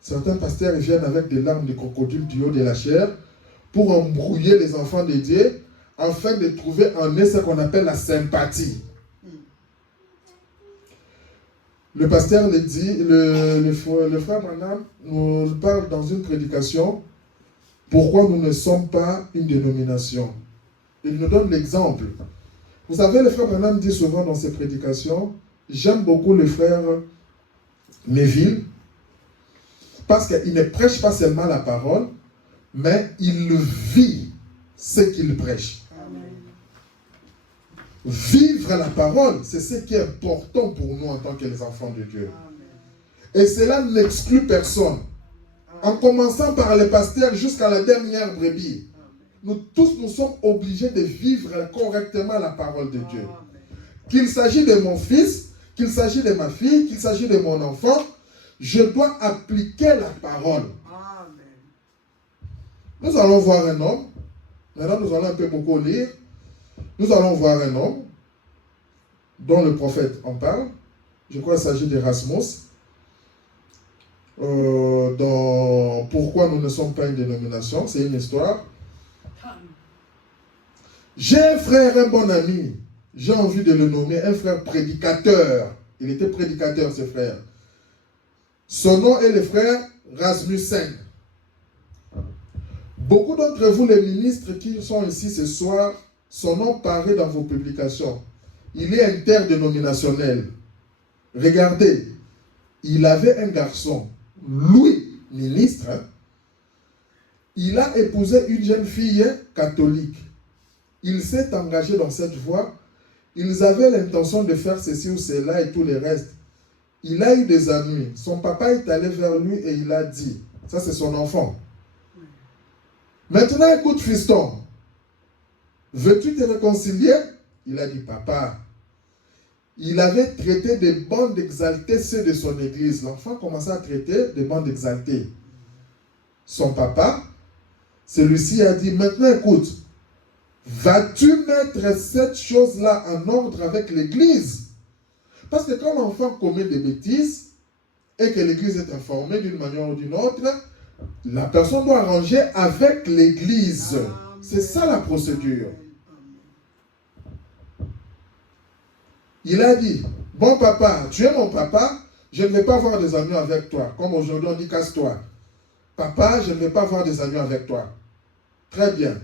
Certains pasteurs viennent avec des larmes de crocodile du haut de la chair pour embrouiller les enfants de Dieu afin de trouver en eux ce qu'on appelle la sympathie. Le pasteur le dit, le frère Branham nous parle dans une prédication, pourquoi nous ne sommes pas une dénomination. Il nous donne l'exemple. Vous savez, le frère Branham dit souvent dans ses prédications, j'aime beaucoup le frère Neville, parce qu'il ne prêche pas seulement la parole, mais il vit ce qu'il prêche. Amen. Vivre la parole, c'est ce qui est important pour nous en tant que les enfants de Dieu. Et cela n'exclut personne. En commençant par le pasteur jusqu'à la dernière brebis. Nous tous, nous sommes obligés de vivre correctement la parole de Dieu. Qu'il s'agisse de mon fils, qu'il s'agisse de ma fille, qu'il s'agisse de mon enfant, je dois appliquer la parole. Nous allons voir un homme. Maintenant, nous allons un peu beaucoup lire. Nous allons voir un homme dont le prophète en parle. Je crois qu'il s'agit d'Erasmus. Dans Pourquoi nous ne sommes pas une dénomination. C'est une histoire. J'ai un frère, un bon ami. J'ai envie de le nommer un frère prédicateur. Il était prédicateur, ce frère. Son nom est le frère Rasmussen. Beaucoup d'entre vous, les ministres qui sont ici ce soir, son nom paraît dans vos publications. Il est interdénominationnel. Regardez, il avait un garçon, lui, ministre. Il a épousé une jeune fille catholique. Il s'est engagé dans cette voie. Ils avaient l'intention de faire ceci ou cela et tout le reste. Il a eu des ennuis. Son papa est allé vers lui et il a dit, ça c'est son enfant. Maintenant écoute fiston, veux-tu te réconcilier? Il a dit, papa. Il avait traité des bandes exaltées ceux de son église. L'enfant commençait à traiter des bandes exaltées. Son papa, celui-ci a dit, maintenant écoute, vas-tu mettre cette chose-là en ordre avec l'église? Parce que quand l'enfant commet des bêtises et que l'église est informée d'une manière ou d'une autre, la personne doit arranger avec l'église. C'est ça la procédure. Il a dit, bon papa, tu es mon papa, je ne vais pas avoir des amis avec toi. Comme aujourd'hui on dit, casse-toi. Papa, je ne vais pas avoir des amis avec toi. Très bien.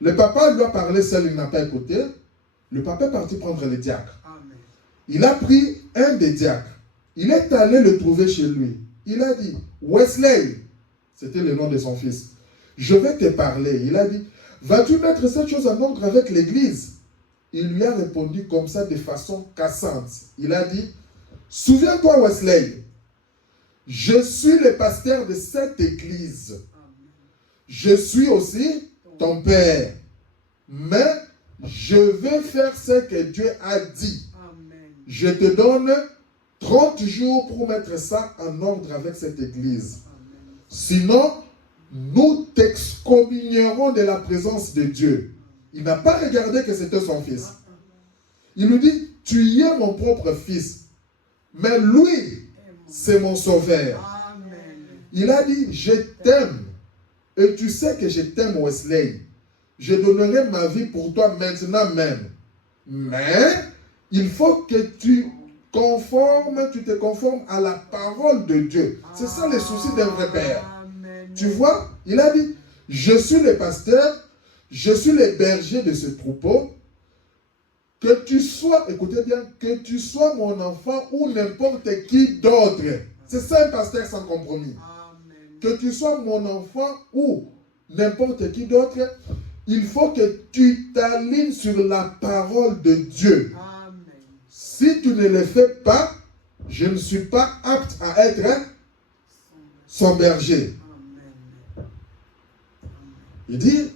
Le papa lui a parlé seul, il n'a pas écouté. Le papa est parti prendre le diacre. Il a pris un des diacres. Il est allé le trouver chez lui. Il a dit, Wesley, c'était le nom de son fils, je vais te parler. Il a dit, vas-tu mettre cette chose en ordre avec l'église? Il lui a répondu comme ça de façon cassante. Il a dit, souviens-toi Wesley, je suis le pasteur de cette église. Je suis aussi ton père. Mais je vais faire ce que Dieu a dit. Je te donne 30 jours pour mettre ça en ordre avec cette église. Sinon, nous t'excommunierons de la présence de Dieu. Il n'a pas regardé que c'était son fils. Il lui dit, tu es mon propre fils. Mais lui, c'est mon sauveur. Il a dit, je t'aime. Et tu sais que je t'aime, Wesley. Je donnerai ma vie pour toi maintenant même. Mais, il faut que tu te conformes à la parole de Dieu. C'est ça le souci d'un vrai père. Tu vois, il a dit, je suis le pasteur, je suis le berger de ce troupeau. Que tu sois, écoutez bien, que tu sois mon enfant ou n'importe qui d'autre. C'est ça un pasteur sans compromis. Que tu sois mon enfant ou n'importe qui d'autre, il faut que tu t'alignes sur la parole de Dieu. Si tu ne le fais pas, je ne suis pas apte à être son berger. Il dit,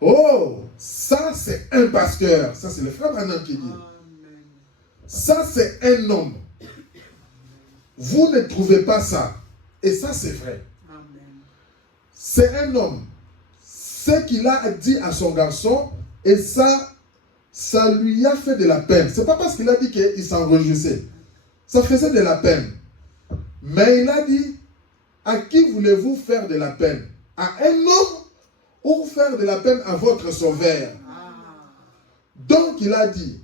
oh, ça c'est un pasteur. Ça c'est le frère Branham qui dit. Ça c'est un homme. Vous ne trouvez pas ça. Et ça c'est vrai. C'est un homme. Ce qu'il a dit à son garçon, et ça lui a fait de la peine. Ce n'est pas parce qu'il a dit qu'il s'en réjouissait. Ça faisait de la peine. Mais il a dit, à qui voulez-vous faire de la peine? À un homme ou faire de la peine à votre sauveur? Donc il a dit,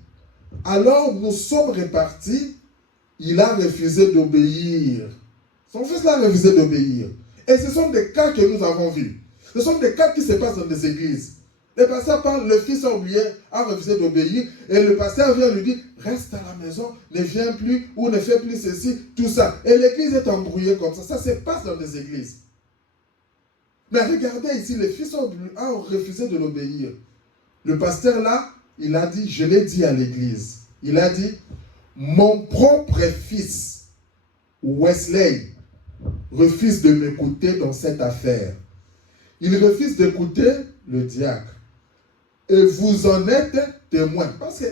alors nous sommes répartis il a refusé d'obéir. Son fils a refusé d'obéir. Et ce sont des cas que nous avons vus. Ce sont des cas qui se passent dans des églises. Le pasteur parle, le fils a refusé d'obéir, et le pasteur vient lui dire, reste à la maison, ne viens plus, ou ne fais plus ceci, tout ça. Et l'église est embrouillée comme ça. Ça se passe dans des églises. Mais regardez ici, le fils a refusé de l'obéir. Le pasteur là, il a dit, je l'ai dit à l'église, il a dit, mon propre fils, Wesley, refuse de m'écouter dans cette affaire. Il refuse d'écouter le diacre. Et vous en êtes témoin. Parce que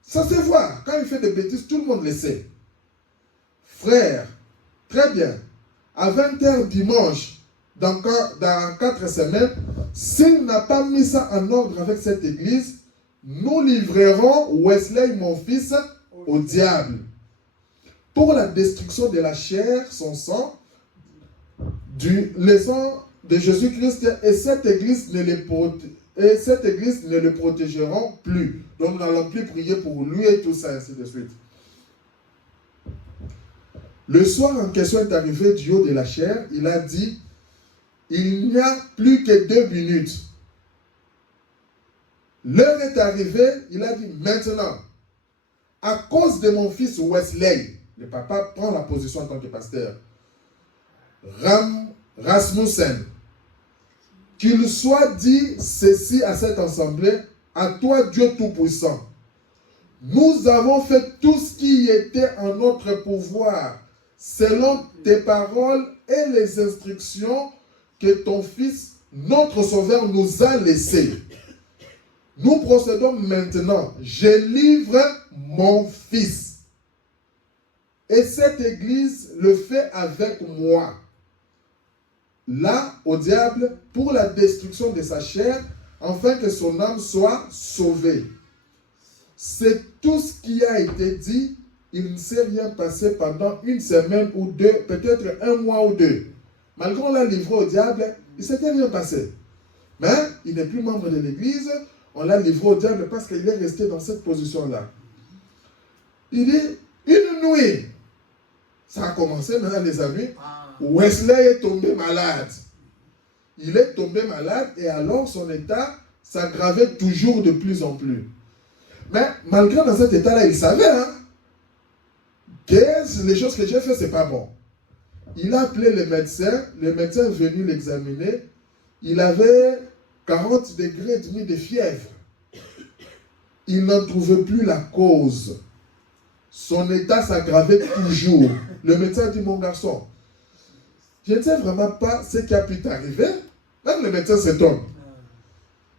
ça se voit. Quand il fait des bêtises, tout le monde le sait. Frère, très bien. À 20h dimanche, dans 4 semaines, s'il n'a pas mis ça en ordre avec cette église, nous livrerons Wesley, mon fils, au diable. Pour la destruction de la chair, son sang, le sang de Jésus-Christ, et cette église ne le protégeront plus. Donc nous n'allons plus prier pour lui et tout ça, ainsi de suite. Le soir en question est arrivé du haut de la chair, il a dit, il n'y a plus que 2 minutes. L'heure est arrivée, il a dit, maintenant, à cause de mon fils Wesley, le papa prend la position en tant que pasteur, Rasmussen, qu'il soit dit ceci à cette assemblée, à toi Dieu Tout-Puissant. Nous avons fait tout ce qui était en notre pouvoir, selon tes paroles et les instructions que ton Fils, notre Sauveur, nous a laissées. Nous procédons maintenant. Je livre mon Fils. Et cette église le fait avec moi. Là, au diable, pour la destruction de sa chair, afin que son âme soit sauvée. C'est tout ce qui a été dit. Il ne s'est rien passé pendant 1 semaine ou 2, peut-être 1 mois ou 2. Malgré qu'on l'a livré au diable, il ne s'était rien passé. Mais il n'est plus membre de l'église, on l'a livré au diable parce qu'il est resté dans cette position-là. Il dit, une nuit, ça a commencé maintenant les amis, Wesley est tombé malade. Il est tombé malade et alors son état s'aggravait toujours de plus en plus. Mais malgré dans cet état-là, il savait que les choses que j'ai faites, ce n'est pas bon. Il a appelé le médecin est venu l'examiner. Il avait 40 degrés et demi de fièvre. Il n'en trouvait plus la cause. Son état s'aggravait toujours. Le médecin dit, mon garçon, je ne sais vraiment pas ce qui a pu t'arriver. Même le médecin s'étonne.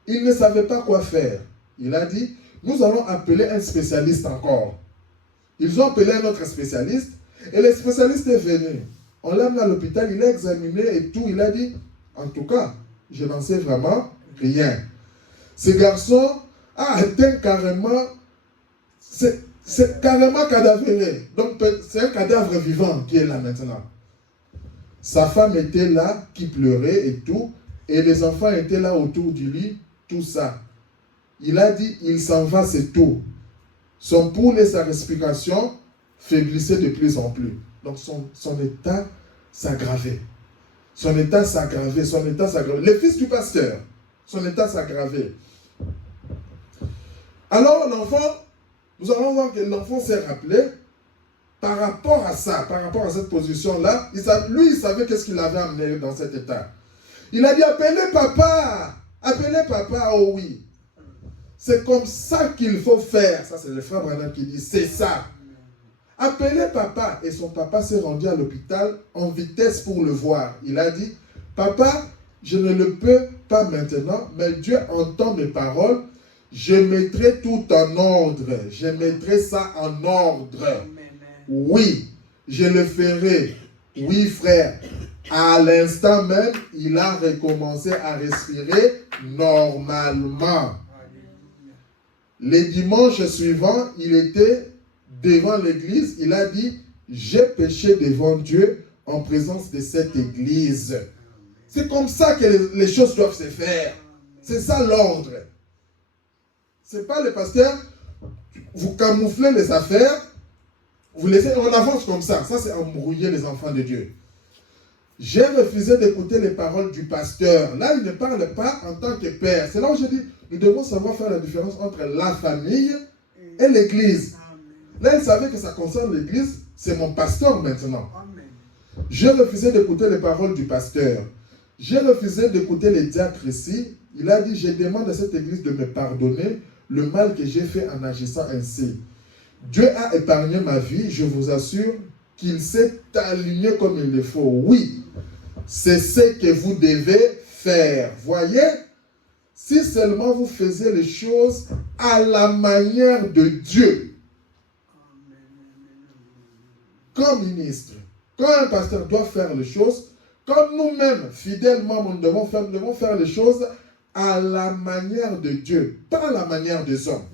Il ne savait pas quoi faire. Il a dit, nous allons appeler un spécialiste encore. Ils ont appelé un autre spécialiste et le spécialiste est venu. On l'a amené à l'hôpital, il a examiné et tout. Il a dit, en tout cas, je n'en sais vraiment rien. Ce garçon a atteint carrément, c'est carrément cadavéré. Donc c'est un cadavre vivant qui est là maintenant. Sa femme était là, qui pleurait et tout. Et les enfants étaient là autour du lit, tout ça. Il a dit, il s'en va, c'est tout. Son pouls et sa respiration faiblissaient de plus en plus. Donc son état s'aggravait. Son état s'aggravait, Le fils du pasteur, son état s'aggravait. Alors l'enfant, nous allons voir que l'enfant s'est rappelé par rapport à ça, par rapport à cette position-là. Lui, il savait qu'est-ce qu'il avait amené dans cet état. Il a dit, appelez papa, oh oui. C'est comme ça qu'il faut faire. Ça, c'est le frère Branham qui dit, c'est ça. Appelez papa. Et son papa s'est rendu à l'hôpital en vitesse pour le voir. Il a dit, papa, je ne le peux pas maintenant, mais Dieu entend mes paroles. Je mettrai tout en ordre. Je mettrai ça en ordre. Oui, je le ferai. Oui, frère. À l'instant même, il a recommencé à respirer normalement. Les dimanches suivants, il était devant l'église. Il a dit, j'ai péché devant Dieu en présence de cette église. C'est comme ça que les choses doivent se faire. C'est ça l'ordre. C'est pas le pasteur, vous camouflez les affaires, Vous laissez, on avance comme ça. Ça, c'est embrouiller les enfants de Dieu. J'ai refusé d'écouter les paroles du pasteur. Là, il ne parle pas en tant que père. C'est là où je dis, nous devons savoir faire la différence entre la famille et l'église. Là, il savait que ça concerne l'église. C'est mon pasteur maintenant. J'ai refusé d'écouter les paroles du pasteur. J'ai refusé d'écouter les diacres ici. Il a dit, je demande à cette église de me pardonner le mal que j'ai fait en agissant ainsi. Dieu a épargné ma vie, je vous assure qu'il s'est aligné comme il le faut. Oui, c'est ce que vous devez faire. Voyez, si seulement vous faisiez les choses à la manière de Dieu, comme ministre, quand un pasteur doit faire les choses, comme nous-mêmes, fidèlement, nous devons faire les choses à la manière de Dieu, pas à la manière des hommes.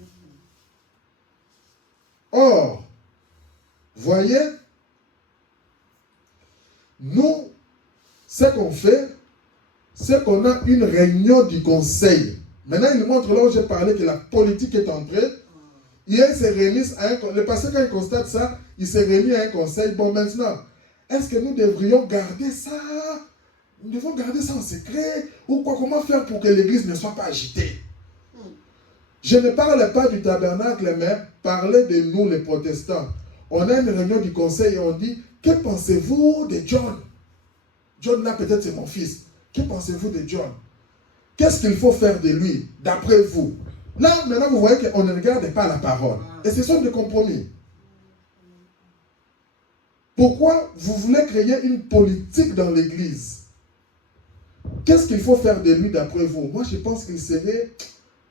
Or, voyez, nous, ce qu'on fait, c'est qu'on a une réunion du conseil. Maintenant, il montre là où j'ai parlé que la politique est entrée. Ils se réunissent à le pasteur, quand il constate ça, il se réunit à un conseil. Bon, maintenant, est-ce que nous devrions garder ça? Nous devons garder ça en secret? Ou quoi? Comment faire pour que l'église ne soit pas agitée? Je ne parle pas du tabernacle, mais parlez de nous, les protestants. On a une réunion du conseil et on dit, que pensez-vous de John? John, là, peut-être c'est mon fils. Que pensez-vous de John? Qu'est-ce qu'il faut faire de lui, d'après vous? Là, maintenant, vous voyez qu'on ne regarde pas la parole. Et ce sont des compromis. Pourquoi vous voulez créer une politique dans l'église? Qu'est-ce qu'il faut faire de lui, d'après vous? Moi, je pense qu'il serait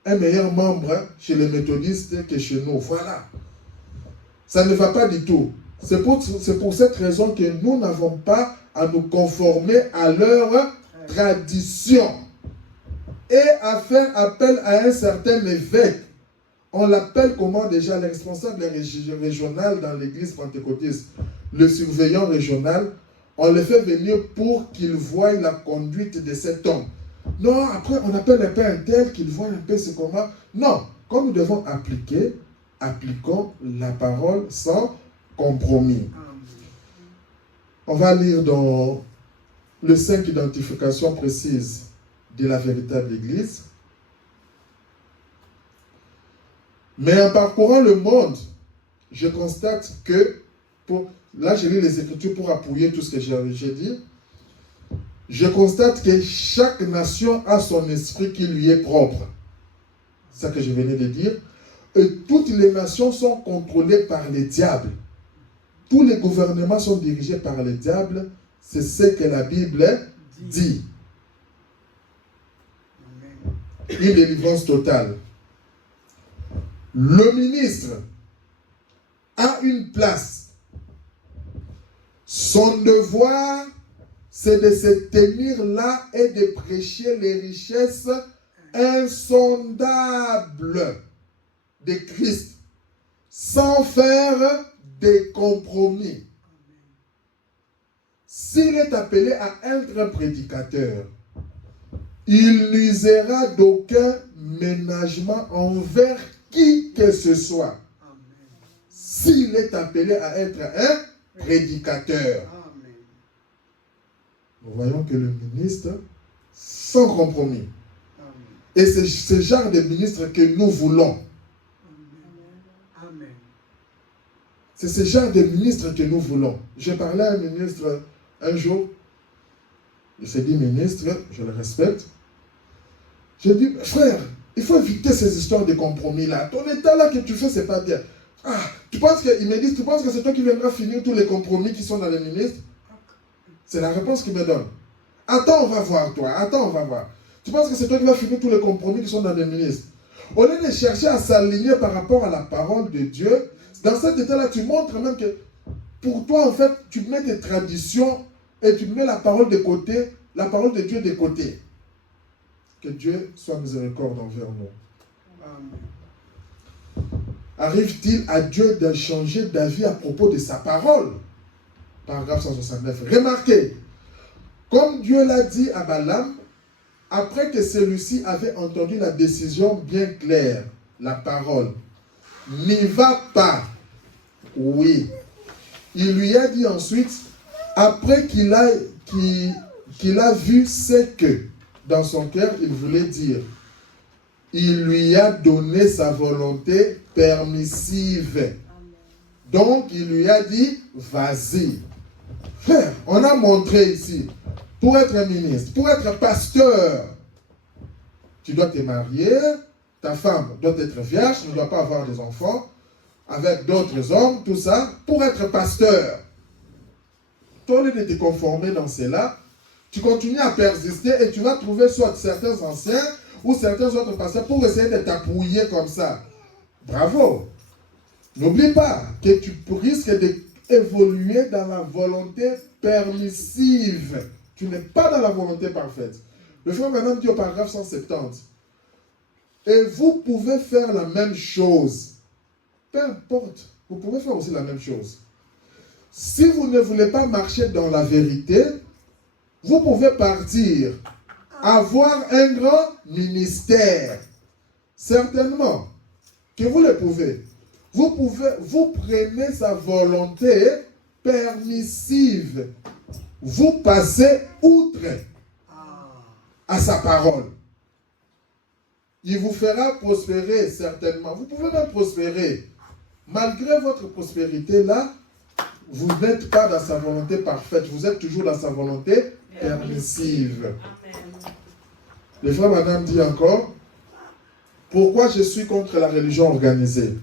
un meilleur membre chez les méthodistes que chez nous. Voilà. Ça ne va pas du tout. C'est pour cette raison que nous n'avons pas à nous conformer à leur tradition et à faire appel à un certain évêque. On l'appelle comment déjà? Le responsable régional dans l'église pentecôtiste, le surveillant régional. On le fait venir pour qu'il voie la conduite de cet homme. Non, après on appelle un peu un tel qu'il voit un peu ce comment. Non, quand nous devons appliquer, appliquons la parole sans compromis. On va lire dans le 5 identifications précises de la véritable Église. Mais en parcourant le monde, je constate que, là je lis les Écritures pour appuyer tout ce que j'ai dit, je constate que chaque nation a son esprit qui lui est propre. C'est ça que je venais de dire. Et toutes les nations sont contrôlées par les diables. Tous les gouvernements sont dirigés par les diables. C'est ce que la Bible dit. Une délivrance totale. Le ministre a une place. Son devoir, c'est de se tenir là et de prêcher les richesses insondables de Christ, sans faire des compromis. S'il est appelé à être un prédicateur, il n'usera d'aucun ménagement envers qui que ce soit. S'il est appelé à être un prédicateur. Nous voyons que le ministre, sans compromis. Et c'est ce genre de ministre que nous voulons. C'est ce genre de ministre que nous voulons. J'ai parlé à un ministre un jour. Il s'est dit ministre, je le respecte. J'ai dit, frère, il faut éviter ces histoires de compromis-là. Ton état là que tu fais, c'est pas bien. Ah, tu penses qu'il me dit, tu penses que c'est toi qui viendras finir tous les compromis qui sont dans les ministres? C'est la réponse qu'il me donne. Attends, on va voir, toi. Attends, on va voir. Tu penses que c'est toi qui vas finir tous les compromis qui sont dans les ministres? Au lieu de chercher à s'aligner par rapport à la parole de Dieu, dans cet état-là, tu montres même que pour toi, en fait, tu mets tes traditions et tu mets la parole de côté, la parole de Dieu de côté. Que Dieu soit miséricorde envers nous. Arrive-t-il à Dieu de changer d'avis à propos de sa parole? Paragraphe 169. Remarquez, comme Dieu l'a dit à Balaam, après que celui-ci avait entendu la décision bien claire, la parole, n'y va pas. Oui, il lui a dit ensuite, après qu'il a vu ce que dans son cœur il voulait dire, il lui a donné sa volonté permissive. Donc il lui a dit, vas-y. Frère, on a montré ici, pour être un ministre, pour être pasteur, tu dois te marier, ta femme doit être vierge, ne doit pas avoir des enfants, avec d'autres hommes, tout ça, pour être pasteur. Toi, au lieu de te conformer dans cela, tu continues à persister et tu vas trouver soit certains anciens ou certains autres pasteurs pour essayer de t'appuyer comme ça. Bravo! N'oublie pas que tu risques d'évoluer dans la volonté permissive. Tu n'es pas dans la volonté parfaite. Le frère maintenant dit au paragraphe 170. Et vous pouvez faire la même chose. Peu importe, vous pouvez faire aussi la même chose. Si vous ne voulez pas marcher dans la vérité, vous pouvez partir, avoir un grand ministère. Certainement que vous le pouvez. Vous prenez sa volonté permissive. Vous passez outre à sa parole. Il vous fera prospérer certainement. Vous pouvez même prospérer. Malgré votre prospérité là, vous n'êtes pas dans sa volonté parfaite. Vous êtes toujours dans sa volonté permissive. Amen. Le frère madame dit encore, pourquoi je suis contre la religion organisée?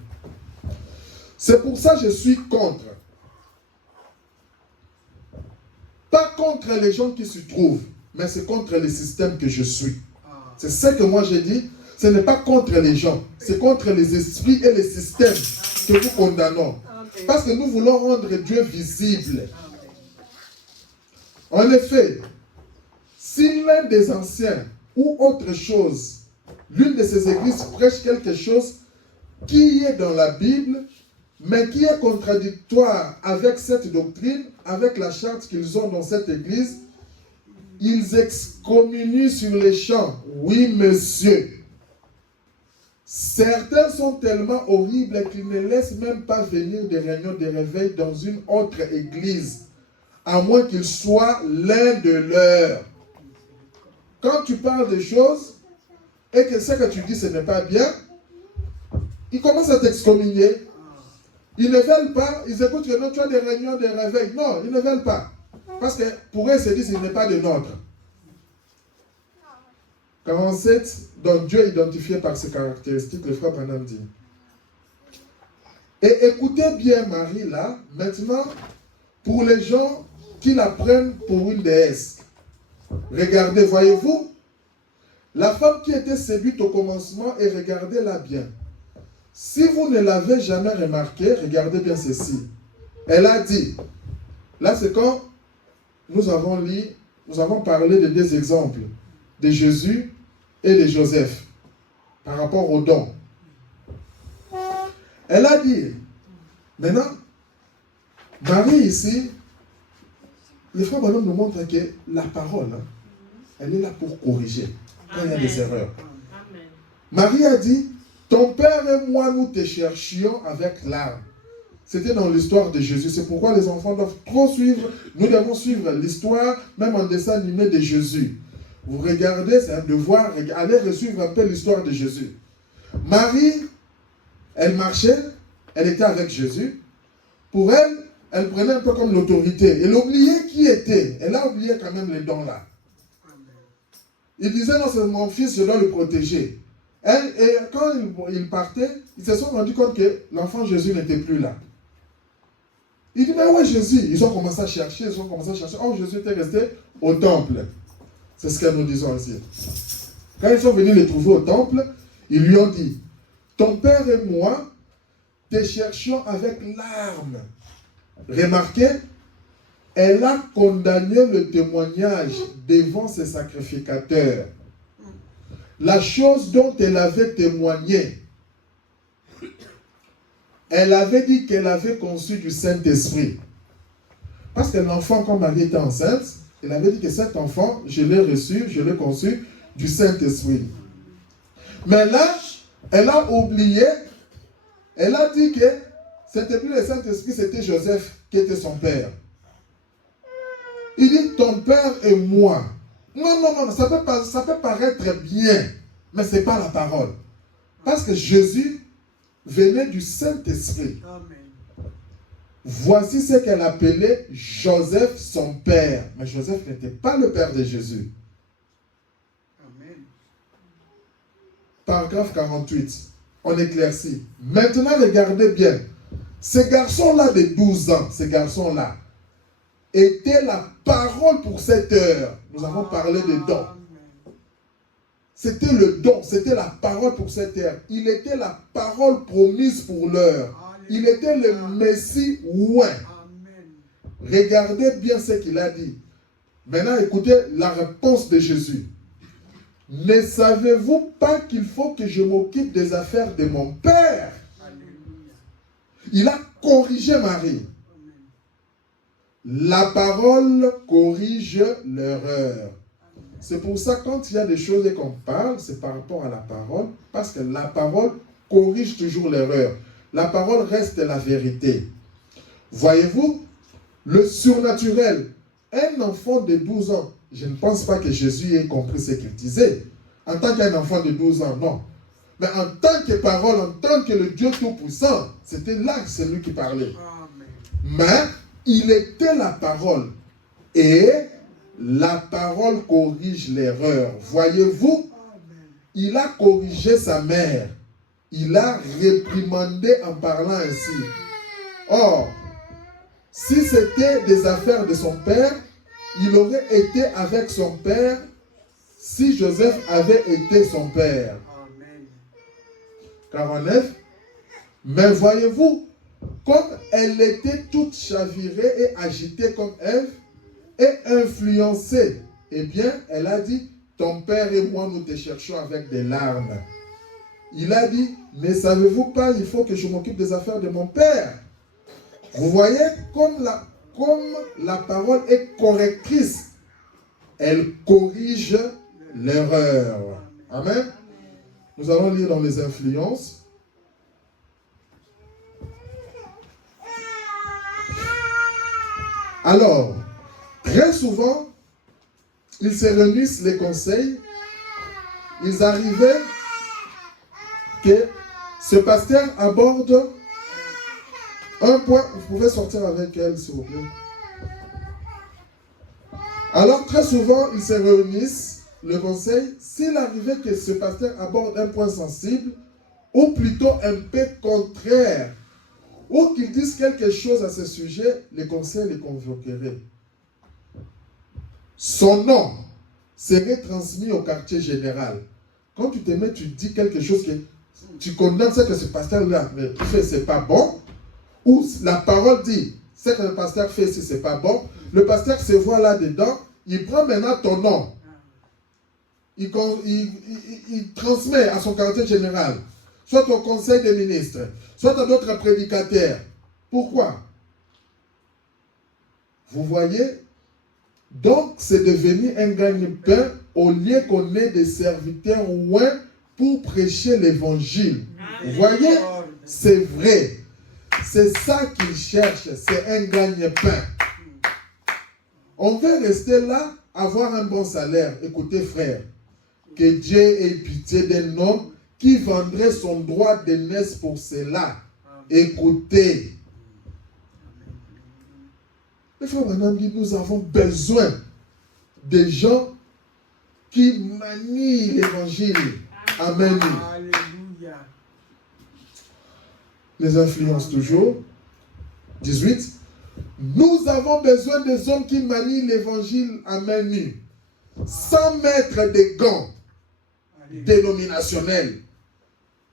C'est pour ça que je suis contre. Pas contre les gens qui se trouvent, mais c'est contre le système que je suis. C'est ce que moi j'ai dit. Ce n'est pas contre les gens, c'est contre les esprits et les systèmes que nous condamnons. Parce que nous voulons rendre Dieu visible. En effet, si l'un des anciens ou autre chose, l'une de ces églises prêche quelque chose qui est dans la Bible, mais qui est contradictoire avec cette doctrine, avec la charte qu'ils ont dans cette église, ils excommunient sur les champs. Oui, monsieur. Certains sont tellement horribles qu'ils ne laissent même pas venir des réunions de réveil dans une autre église, à moins qu'ils soient l'un de leurs. Quand tu parles de choses et que ce que tu dis ce n'est pas bien, ils commencent à t'excommunier. Ils ne veulent pas, ils écoutent que non, tu as des réunions de réveil. Non, ils ne veulent pas. Parce que pour eux, ils se disent qu'il n'est pas de nôtre. 47, donc Dieu identifié par ses caractéristiques, le frère Branham dit. Et écoutez bien Marie là, maintenant, pour les gens qui la prennent pour une déesse. Regardez, voyez-vous, la femme qui était séduite au commencement, et regardez-la bien. Si vous ne l'avez jamais remarqué, regardez bien ceci. Elle a dit, là c'est quand nous avons parlé de deux exemples, de Jésus et de Joseph, par rapport aux dons. Elle a dit, maintenant, Marie ici, le frère Branham nous montre que la parole, elle est là pour corriger quand il y a des erreurs. Amen. Marie a dit, ton père et moi, nous te cherchions avec larmes. C'était dans l'histoire de Jésus. C'est pourquoi les enfants doivent trop suivre. Nous devons suivre l'histoire, même en dessin animé de Jésus. Vous regardez, c'est un devoir, allez suivre un peu l'histoire de Jésus. Marie, elle marchait, elle était avec Jésus. Pour elle, elle prenait un peu comme l'autorité. Elle oubliait qui était. Elle a oublié quand même les dons là. Il disait, non, c'est mon fils, je dois le protéger. Et quand ils partaient, ils se sont rendus compte que l'enfant Jésus n'était plus là. Il dit, mais où est Jésus? Ils ont commencé à chercher, Oh, Jésus était resté au temple. C'est ce que nous disons ici. Quand ils sont venus le trouver au temple, ils lui ont dit, ton père et moi te cherchions avec larmes. Remarquez, elle a condamné le témoignage devant ses sacrificateurs. La chose dont elle avait témoigné, elle avait dit qu'elle avait conçu du Saint-Esprit. Parce que l'enfant, quand Marie était enceinte, elle avait dit que cet enfant, je l'ai reçu, je l'ai conçu du Saint-Esprit. Mais là, elle a oublié, elle a dit que c'était plus le Saint-Esprit, c'était Joseph qui était son père. Il dit, ton père et moi. Non, ça peut paraître bien, mais ce n'est pas la parole. Parce que Jésus venait du Saint-Esprit. Voici ce qu'elle appelait Joseph, son père. Mais Joseph n'était pas le père de Jésus. Amen. Paragraphe 48. On éclaircit. Maintenant, regardez bien. Ces garçons-là de 12 ans, ces garçons-là, étaient la parole pour cette heure. Nous avons parlé de don. C'était le don, c'était la parole pour cette heure. Il était la parole promise pour l'heure. Il était le Messie oint. Regardez bien ce qu'il a dit. Maintenant, écoutez la réponse de Jésus. Ne savez-vous pas qu'il faut que je m'occupe des affaires de mon Père? Il a corrigé Marie. La parole corrige l'erreur. C'est pour ça, quand il y a des choses qu'on parle, c'est par rapport à la parole, parce que la parole corrige toujours l'erreur. La parole reste la vérité. Voyez-vous, le surnaturel, un enfant de 12 ans, je ne pense pas que Jésus ait compris ce qu'il disait. En tant qu'un enfant de 12 ans, non. Mais en tant que parole, en tant que le Dieu Tout-Puissant, c'était là que c'est lui qui parlait. Mais il était la parole. Et la parole corrige l'erreur. Voyez-vous, il a corrigé sa mère. Il a réprimandé en parlant ainsi. Or, si c'était des affaires de son père, il aurait été avec son père si Joseph avait été son père. 49. Mais voyez-vous, comme elle était toute chavirée et agitée comme Ève, et influencée, eh bien, elle a dit, ton père et moi, nous te cherchons avec des larmes. Il a dit, ne savez-vous pas, il faut que je m'occupe des affaires de mon père. Vous voyez, comme la parole est correctrice, elle corrige l'erreur. Amen. Nous allons lire dans les influences. Alors, très souvent, ils se réunissent les conseils. Ils arrivaient que ce pasteur aborde un point. Vous pouvez sortir avec elle, s'il vous plaît. Alors, très souvent, ils se réunissent, le conseil. S'il arrivait que ce pasteur aborde un point sensible, ou plutôt un peu contraire, ou qu'il dise quelque chose à ce sujet, le conseil les convoquerait. Son nom serait transmis au quartier général. Quand tu te mets, tu dis quelque chose que tu condamnes ce que ce pasteur-là fait, c'est pas bon, ou la parole dit, ce que le pasteur fait, si c'est pas bon, le pasteur se voit là-dedans, il prend maintenant ton nom, il transmet à son quartier général, soit au conseil des ministres, soit à d'autres prédicateurs. Pourquoi? Vous voyez? Donc, c'est devenu un gagne-pain au lieu qu'on ait des serviteurs ouins pour prêcher l'évangile. Vous voyez? C'est vrai. C'est ça qu'ils cherchent. C'est un gagne-pain. On veut rester là, avoir un bon salaire. Écoutez, frère, que Dieu ait pitié d'un homme qui vendrait son droit d'aînesse pour cela. Écoutez. Les frères, madame, nous avons besoin de gens qui manient l'évangile. Amen. Alléluia. Les influences toujours. 18. Nous avons besoin des hommes qui manient l'évangile à main nue, sans mettre des gants dénominationnels.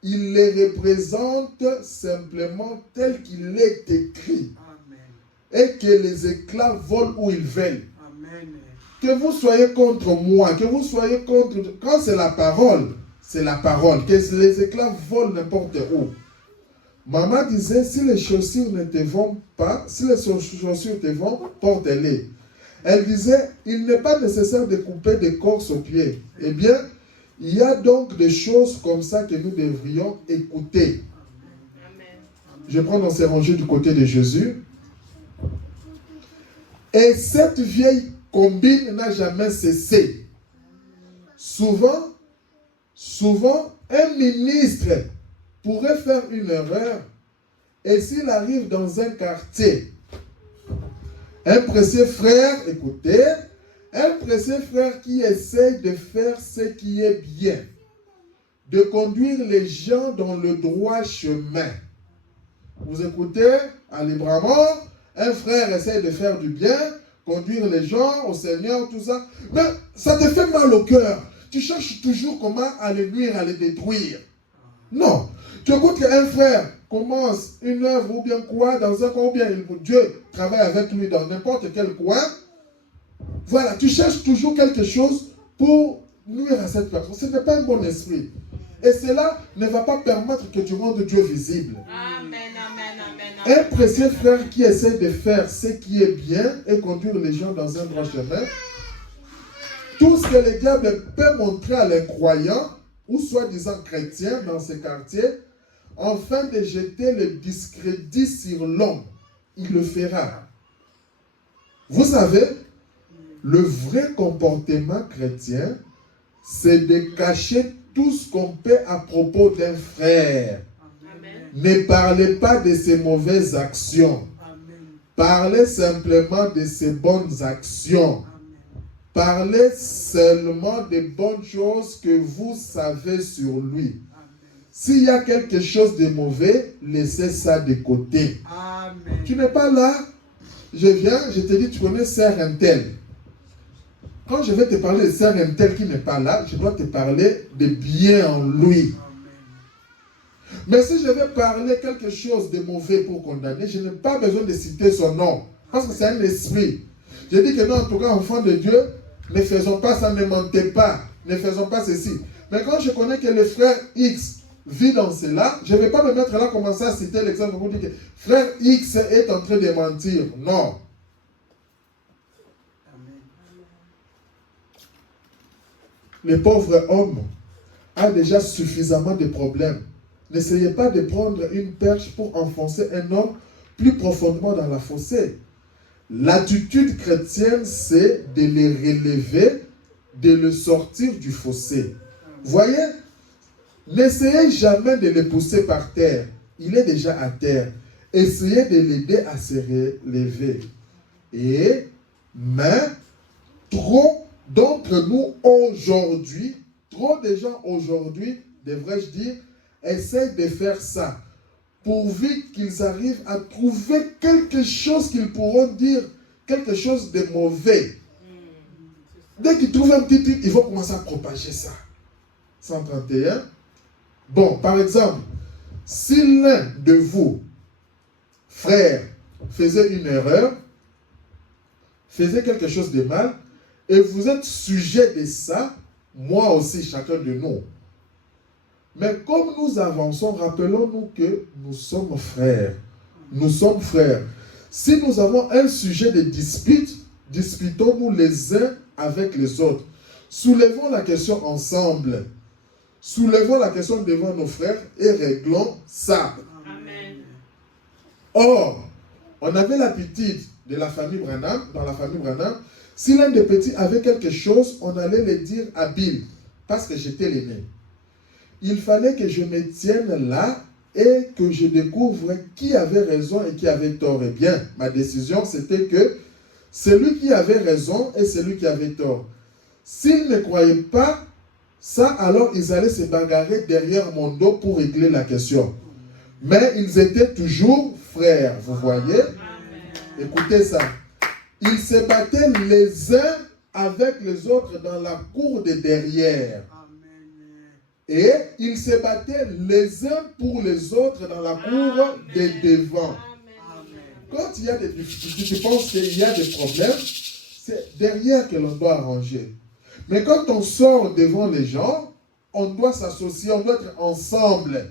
Il les représente simplement tel qu'il est écrit. Et que les éclats volent où ils veulent. Amen. Que vous soyez contre moi, que vous soyez contre... Quand c'est la parole, c'est la parole. Que les éclats volent n'importe où. Maman disait, si les chaussures ne te vont pas, si les chaussures te vont, porte-les. Elle disait, il n'est pas nécessaire de couper des corses aux pieds. Eh bien, il y a donc des choses comme ça que nous devrions écouter. Je prends dans ces rangées du côté de Jésus. Et cette vieille combine n'a jamais cessé. Souvent, un ministre pourrait faire une erreur et s'il arrive dans un quartier, un précieux frère, écoutez, un précieux frère qui essaye de faire ce qui est bien, de conduire les gens dans le droit chemin. Vous écoutez, à librement, un frère essaye de faire du bien, conduire les gens au Seigneur, tout ça, mais ça te fait mal au cœur. Tu cherches toujours comment à les nuire, à les détruire. Non. Tu écoutes qu'un frère commence une œuvre ou bien quoi, dans un coin, ou bien Dieu travaille avec lui dans n'importe quel coin. Voilà, tu cherches toujours quelque chose pour nuire à cette personne. Ce n'est pas un bon esprit. Et cela ne va pas permettre que tu rendes Dieu visible. Amen, amen, amen. Un précieux frère qui essaie de faire ce qui est bien et conduire les gens dans un droit chemin, tout ce que le diable peut montrer à les croyants, ou soi-disant chrétiens dans ces quartiers, afin de jeter le discrédit sur l'homme, il le fera. Vous savez, le vrai comportement chrétien, c'est de cacher tout ce qu'on peut à propos d'un frère. Amen. Ne parlez pas de ses mauvaises actions. Amen. Parlez simplement de ses bonnes actions. Parlez seulement des bonnes choses que vous savez sur lui. S'il y a quelque chose de mauvais, laissez ça de côté. Amen. Tu n'es pas là, je viens, je te dis, tu connais Sœur Intel. Quand je vais te parler de Sœur Intel qui n'est pas là, je dois te parler de bien en lui. Mais si je vais parler quelque chose de mauvais pour condamner, je n'ai pas besoin de citer son nom. Parce que c'est un esprit. Je dis que non, en tout cas, enfant de Dieu, ne faisons pas ça, ne mentez pas, ne faisons pas ceci. Mais quand je connais que le frère X vit dans cela, je ne vais pas me mettre là, commencer à citer l'exemple pour dire que frère X est en train de mentir. Non. Le pauvre homme a déjà suffisamment de problèmes. N'essayez pas de prendre une perche pour enfoncer un homme plus profondément dans la fossée. L'attitude chrétienne, c'est de le relever, de le sortir du fossé. Voyez, n'essayez jamais de le pousser par terre. Il est déjà à terre. Essayez de l'aider à se relever. Mais trop d'entre nous aujourd'hui, trop de gens aujourd'hui, devrais-je dire, essayent de faire ça. Pourvu qu'ils arrivent à trouver quelque chose qu'ils pourront dire, quelque chose de mauvais. Dès qu'ils trouvent un petit truc, ils vont commencer à propager ça. 131. Bon, par exemple, si l'un de vous, frères, faisait une erreur, faisait quelque chose de mal, et vous êtes sujet de ça, moi aussi, chacun de nous. Mais comme nous avançons, rappelons-nous que nous sommes frères. Nous sommes frères. Si nous avons un sujet de dispute, disputons-nous les uns avec les autres. Soulevons la question ensemble. Soulevons la question devant nos frères et réglons ça. Amen. Or, on avait l'habitude de la famille Branham, dans la famille Branham, si l'un des petits avait quelque chose, on allait le dire à Bill, parce que j'étais l'aîné. Il fallait que je me tienne là et que je découvre qui avait raison et qui avait tort. Eh bien, ma décision, c'était que celui qui avait raison et celui qui avait tort. S'ils ne croyaient pas ça, alors ils allaient se bagarrer derrière mon dos pour régler la question. Mais ils étaient toujours frères, vous voyez? Écoutez ça. Ils se battaient les uns avec les autres dans la cour de derrière. Et ils se battaient les uns pour les autres dans la cour de devant. Quand il y a des difficultés, tu penses qu'il y a des problèmes, c'est derrière que l'on doit arranger. Mais quand on sort devant les gens, on doit s'associer, on doit être ensemble.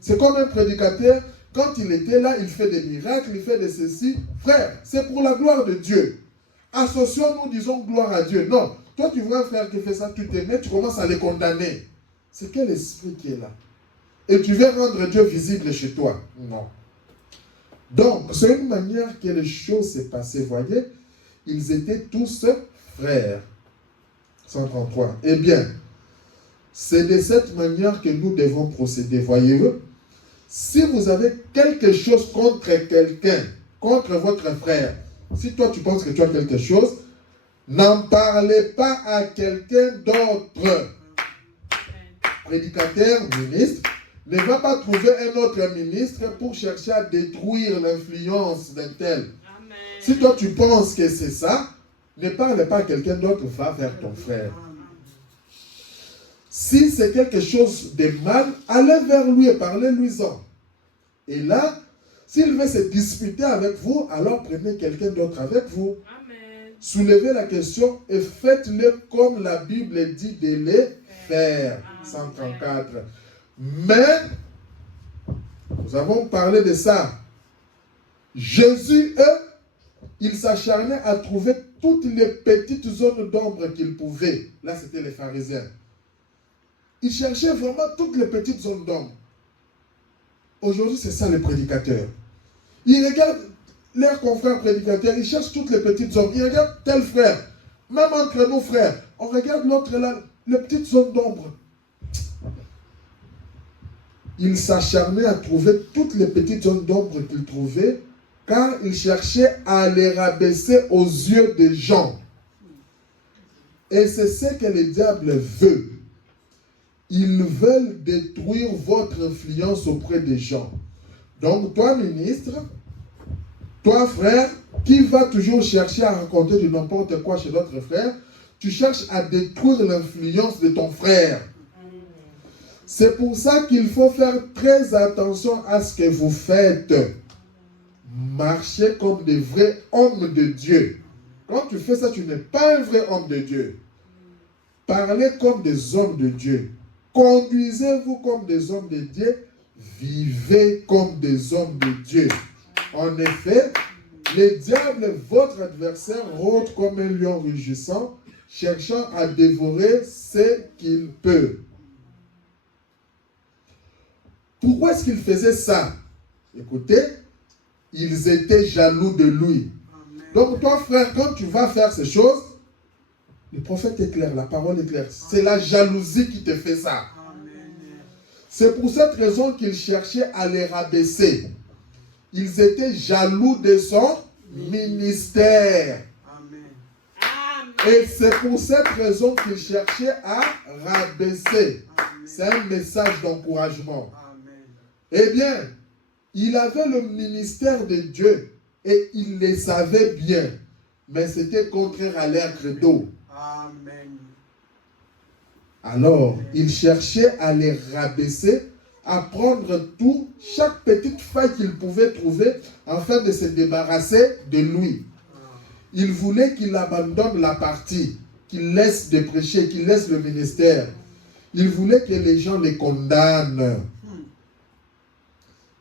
C'est comme un prédicateur, quand il était là, il fait des miracles, il fait de ceci. Frère, c'est pour la gloire de Dieu. Associons-nous, disons gloire à Dieu. Non, toi tu vois un frère qui fait ça, tu t'aimes, tu commences à les condamner. C'est quel esprit qui est là? Et tu veux rendre Dieu visible chez toi? Non. Donc, c'est une manière que les choses s'est passées, voyez. Ils étaient tous frères. 133. Eh bien, c'est de cette manière que nous devons procéder, voyez-vous. Si vous avez quelque chose contre quelqu'un, contre votre frère, si toi tu penses que tu as quelque chose, n'en parlez pas à quelqu'un d'autre. Prédicateur, ministre, ne va pas trouver un autre ministre pour chercher à détruire l'influence d'un tel. Amen. Si toi tu penses que c'est ça, ne parle pas à quelqu'un d'autre, va vers ton frère. Si c'est quelque chose de mal, allez vers lui et parlez-lui-en. Et là, s'il veut se disputer avec vous, alors prenez quelqu'un d'autre avec vous. Amen. Soulevez la question et faites-le comme la Bible dit de les faire. 134. Mais, nous avons parlé de ça. Jésus, il s'acharnait à trouver toutes les petites zones d'ombre qu'il pouvait. Là, c'était les pharisiens. Il cherchait vraiment toutes les petites zones d'ombre. Aujourd'hui, c'est ça les prédicateurs. Ils regardent leurs confrères prédicateurs, ils cherchent toutes les petites zones. Ils regardent tel frère. Même entre nos frères, on regarde l'autre là, les petites zones d'ombre. Il s'acharnait à trouver toutes les petites zones d'ombre qu'il trouvait, car il cherchait à les rabaisser aux yeux des gens. Et c'est ce que le diable veut. Ils veulent détruire votre influence auprès des gens. Donc, toi, ministre, toi, frère, qui va toujours chercher à raconter du n'importe quoi chez d'autres frères, tu cherches à détruire l'influence de ton frère. C'est pour ça qu'il faut faire très attention à ce que vous faites. Marchez comme des vrais hommes de Dieu. Quand tu fais ça, tu n'es pas un vrai homme de Dieu. Parlez comme des hommes de Dieu. Conduisez-vous comme des hommes de Dieu. Vivez comme des hommes de Dieu. En effet, le diable, votre adversaire, rôde comme un lion rugissant, cherchant à dévorer ce qu'il peut. Pourquoi est-ce qu'il faisait ça? Écoutez, ils étaient jaloux de lui. Donc toi, frère, quand tu vas faire ces choses, le prophète est clair, la parole est claire. C'est la jalousie qui te fait ça. C'est pour cette raison qu'ils cherchaient à les rabaisser. Ils étaient jaloux de son ministère. Et c'est pour cette raison qu'ils cherchaient à rabaisser. C'est un message d'encouragement. Eh bien, il avait le ministère de Dieu et il le savait bien. Mais c'était contraire à l'air credo. Alors, il cherchait à les rabaisser, à prendre tout, chaque petite faille qu'il pouvait trouver, afin de se débarrasser de lui. Il voulait qu'il abandonne la partie, qu'il laisse de prêcher, qu'il laisse le ministère. Il voulait que les gens les condamnent.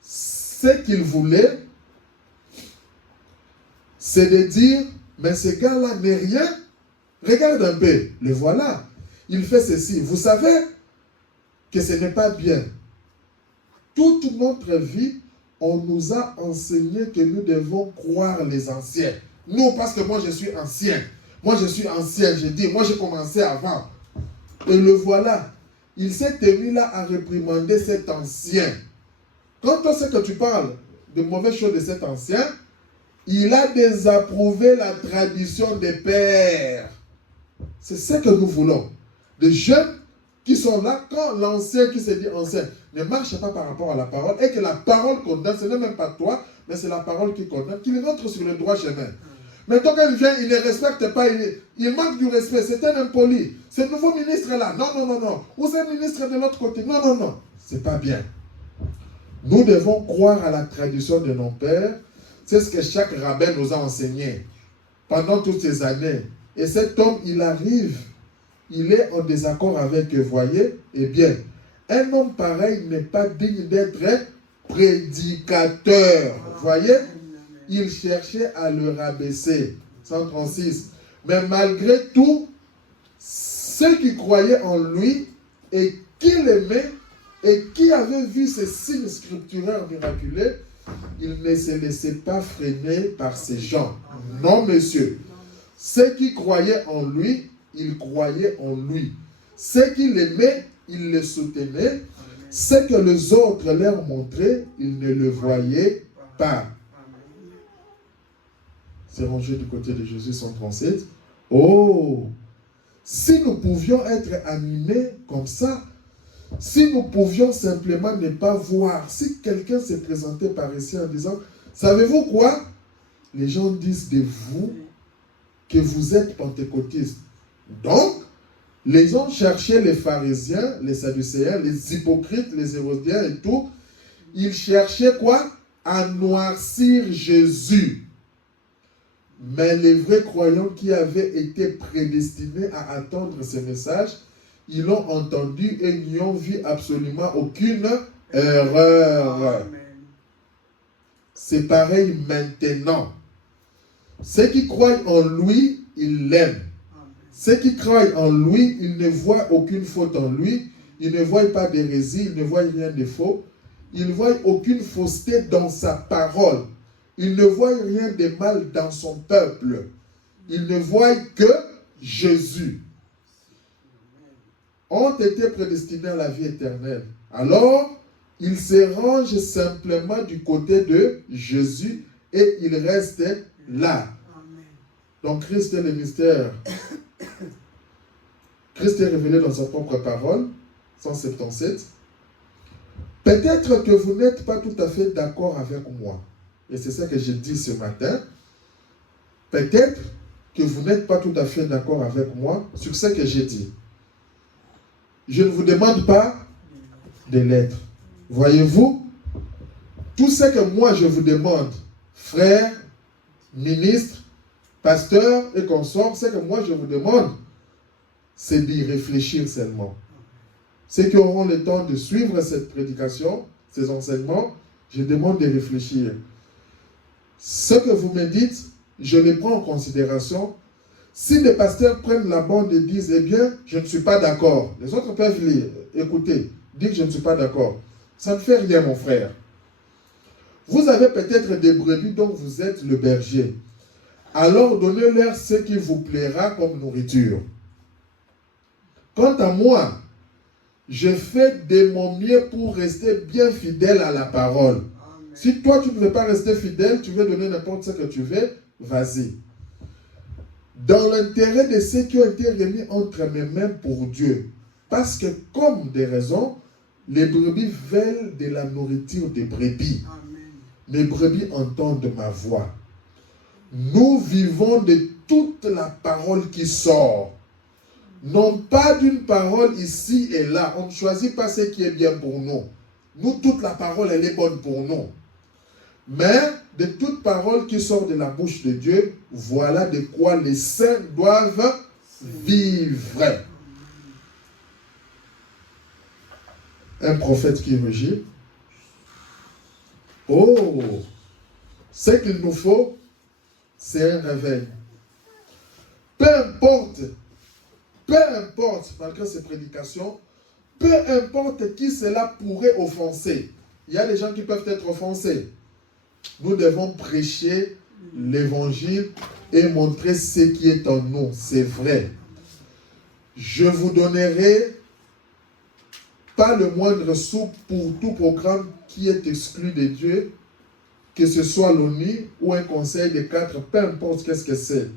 Ce qu'il voulait, c'est de dire, mais ce gars-là n'est rien. Regarde un peu, le voilà. Il fait ceci. Vous savez que ce n'est pas bien. Toute notre vie, on nous a enseigné que nous devons croire les anciens. Nous, parce que moi je suis ancien. Moi je suis ancien, j'ai dit, moi j'ai commencé avant. Et le voilà. Il s'est mis là à réprimander cet ancien. Quand on sait que tu parles de mauvaises choses de cet ancien, il a désapprouvé la tradition des pères. C'est ce que nous voulons. Des jeunes qui sont là, quand l'ancien qui se dit ancien ne marche pas par rapport à la parole, et que la parole condamne, ce n'est même pas toi, mais c'est la parole qui condamne, qu'il rentre sur le droit chemin. Mais quand il vient, il ne respecte pas, il manque du respect, c'est un impoli. Ce nouveau ministre est là, non. Ou c'est un ministre de l'autre côté, non. C'est pas bien. Nous devons croire à la tradition de nos pères. C'est ce que chaque rabbin nous a enseigné pendant toutes ces années. Et cet homme, il arrive, il est en désaccord avec eux, voyez. Eh bien, un homme pareil n'est pas digne d'être prédicateur, voyez. Il cherchait à le rabaisser. 136. Mais malgré tout, ceux qui croyaient en lui et qui l'aimaient et qui avaient vu ces signes scripturaires miraculeux, Il ne se laissait pas freiner par ces gens. Non, monsieur. Ceux qui croyaient en lui, ils croyaient en lui. Ceux qui l'aimaient, ils le soutenaient. Ce que les autres leur montraient, ils ne le voyaient pas. C'est rangé du côté de Jésus 137. Oh! Si nous pouvions être animés comme ça, si nous pouvions simplement ne pas voir, si quelqu'un se présentait par ici en disant, savez-vous quoi? Les gens disent de vous que vous êtes pentecôtistes. Donc, les gens cherchaient les pharisiens, les sadducéens, les hypocrites, les hérodiens et tout. Ils cherchaient quoi? À noircir Jésus. Mais les vrais croyants qui avaient été prédestinés à attendre ce message, ils l'ont entendu et n'y ont vu absolument aucune erreur. C'est pareil maintenant. Ceux qui croient en lui, ils l'aiment. Ceux qui croient en lui, ils ne voient aucune faute en lui. Ils ne voient pas d'hérésie, ils ne voient rien de faux. Ils ne voient aucune fausseté dans sa parole. Ils ne voient rien de mal dans son peuple. Ils ne voient que Jésus. Ont été prédestinés à la vie éternelle. Alors, ils se rangent simplement du côté de Jésus et ils restent là. Donc, Christ est le mystère. Christ est révélé dans sa propre parole, 177. Peut-être que vous n'êtes pas tout à fait d'accord avec moi. Et c'est ça que j'ai dit ce matin. Peut-être que vous n'êtes pas tout à fait d'accord avec moi sur ce que j'ai dit. Je ne vous demande pas de l'être. Voyez-vous, tout ce que moi je vous demande, frères, ministres, pasteurs et consorts, ce que moi je vous demande, c'est d'y réfléchir seulement. Ceux qui auront le temps de suivre cette prédication, ces enseignements, je demande de réfléchir. Ce que vous me dites, je les prends en considération. Si les pasteurs prennent la bande et disent, eh bien, je ne suis pas d'accord. Les autres peuvent lire, écouter, dire que je ne suis pas d'accord. Ça ne fait rien, mon frère. Vous avez peut-être des brebis dont vous êtes le berger. Alors donnez-leur ce qui vous plaira comme nourriture. Quant à moi, je fais de mon mieux pour rester bien fidèle à la parole. Amen. Si toi, tu ne veux pas rester fidèle, tu veux donner n'importe ce que tu veux, vas-y. Dans l'intérêt de ceux qui ont été remis entre mes mains pour Dieu. Parce que, comme des raisons, les brebis veulent de la nourriture des brebis. Amen. Les brebis entendent ma voix. Nous vivons de toute la parole qui sort. Non pas d'une parole ici et là. On ne choisit pas ce qui est bien pour nous. Nous, toute la parole, elle est bonne pour nous. Mais de toute parole qui sort de la bouche de Dieu, voilà de quoi les saints doivent vivre. Un prophète qui rugit. Oh! Ce qu'il nous faut, c'est un réveil. Peu importe, malgré ces prédications, peu importe qui cela pourrait offenser. Il y a des gens qui peuvent être offensés. Nous devons prêcher l'évangile et montrer ce qui est en nous. C'est vrai. Je vous donnerai pas le moindre sou pour tout programme qui est exclu de Dieu, que ce soit l'ONU ou un conseil de 4, peu importe qu'est-ce que c'est.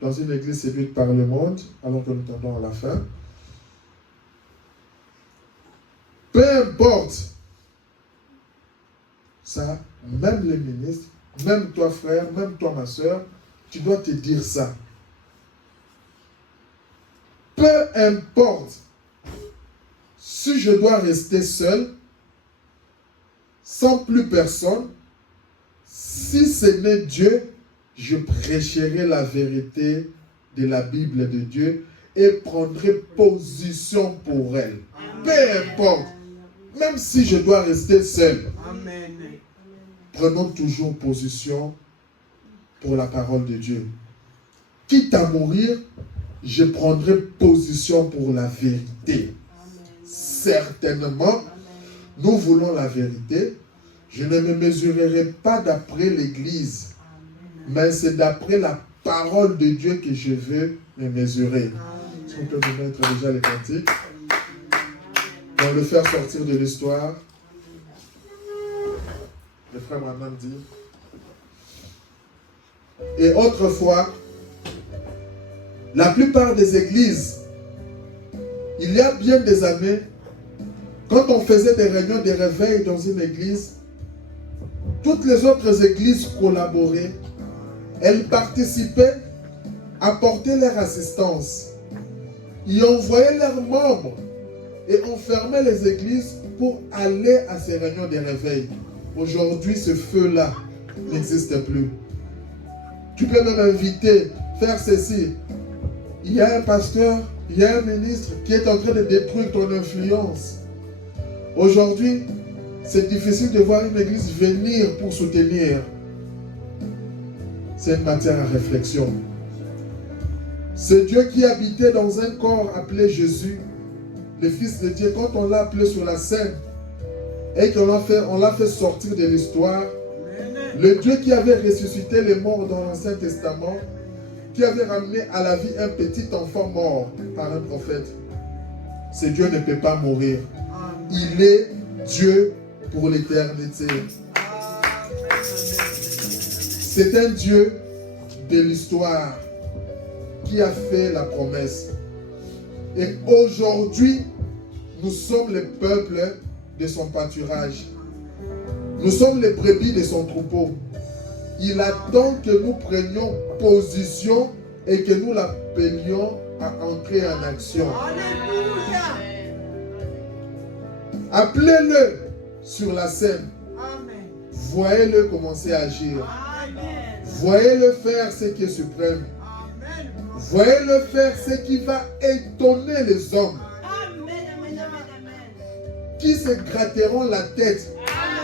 Dans une église séduite par le monde, alors que nous tendons à la fin. Peu importe. Ça, même les ministres, même toi frère, même toi ma soeur, tu dois te dire ça. Peu importe. Si je dois rester seul, sans plus personne, si ce n'est Dieu, je prêcherai la vérité de la Bible de Dieu et prendrai position pour elle. Amen. Peu importe. Même si je dois rester seul. Amen. Prenons toujours position pour la parole de Dieu. Quitte à mourir, je prendrai position pour la vérité. Amen. Certainement, nous voulons la vérité. Je ne me mesurerai pas d'après l'Église, mais c'est d'après la parole de Dieu que je veux me mesurer. Est-ce qu'on peut nous mettre déjà les cantiques? Pour le faire sortir de l'histoire. Le frère Branham dit. Et autrefois, la plupart des églises, il y a bien des années, quand on faisait des réunions de réveil dans une église, toutes les autres églises collaboraient. Elles participaient, apportaient leur assistance. Ils envoyaient leurs membres et on fermait les églises pour aller à ces réunions de réveil. Aujourd'hui, ce feu-là n'existe plus. Tu peux même inviter, faire ceci. Il y a un pasteur, il y a un ministre qui est en train de détruire ton influence. Aujourd'hui, c'est difficile de voir une église venir pour soutenir. C'est une matière à réflexion. C'est Dieu qui habitait dans un corps appelé Jésus, le Fils de Dieu. Quand on l'a appelé sur la scène et qu'on l'a fait sortir de l'histoire, le Dieu qui avait ressuscité les morts dans l'Ancien Testament, qui avait ramené à la vie un petit enfant mort par un prophète, ce Dieu ne peut pas mourir. Il est Dieu pour l'éternité. C'est un Dieu de l'histoire qui a fait la promesse. Et aujourd'hui, nous sommes le peuple de son pâturage. Nous sommes les brebis de son troupeau. Il attend que nous prenions position et que nous l'appelions à entrer en action. Appelez-le sur la scène. Voyez-le commencer à agir. Voyez-le faire ce qui est suprême. Voyez-le faire ce qui va étonner les hommes. Qui se gratteront la tête.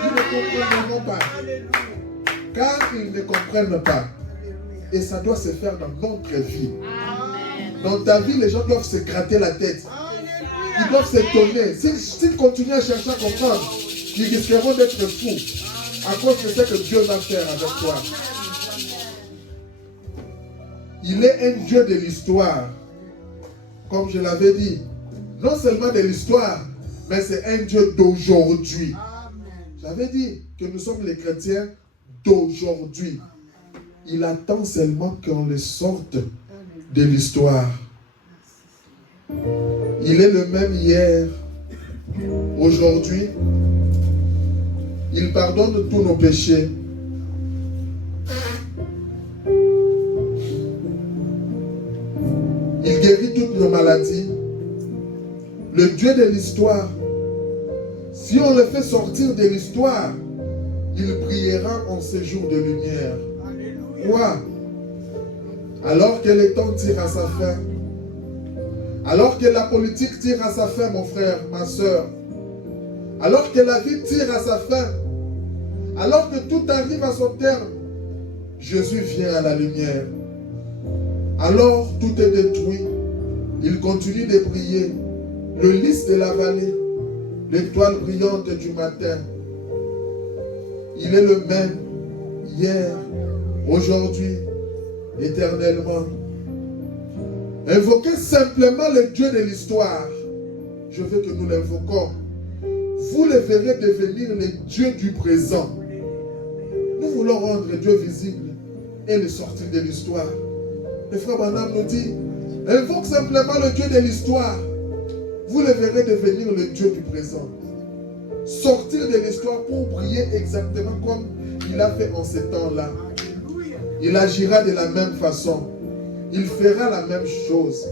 Ils ne comprendront pas. Car ils ne comprennent pas. Et ça doit se faire dans notre vie. Dans ta vie, les gens doivent se gratter la tête. Ils doivent s'étonner. S'ils continuent à chercher à comprendre, ils risqueront d'être fous à cause de ce que Dieu va faire avec toi. Il est un Dieu de l'histoire. Comme je l'avais dit, non seulement de l'histoire, mais c'est un Dieu d'aujourd'hui. J'avais dit que nous sommes les chrétiens d'aujourd'hui. Il attend seulement qu'on le sorte de l'histoire. Il est le même hier, aujourd'hui. Il pardonne tous nos péchés. Il guérit toutes nos maladies. Le Dieu de l'histoire, si on le fait sortir de l'histoire, il brillera en ces jours de lumière. Quoi? Alors que le temps tire à sa fin, alors que la politique tire à sa fin, mon frère, ma soeur, alors que la vie tire à sa fin, alors que tout arrive à son terme, Jésus vient à la lumière. Alors tout est détruit. Il continue de briller. Le lys de la vallée, l'étoile brillante du matin. Il est le même hier, aujourd'hui, éternellement. Invoquez simplement le Dieu de l'histoire. Je veux que nous l'invoquons. Vous le verrez devenir le Dieu du présent. Nous voulons rendre Dieu visible et le sortir de l'histoire. Le frère Branham nous dit, invoque simplement le Dieu de l'histoire. Vous le verrez devenir le Dieu du présent. Sortir de l'histoire pour briller exactement comme il a fait en ces temps-là. Il agira de la même façon. Il fera la même chose.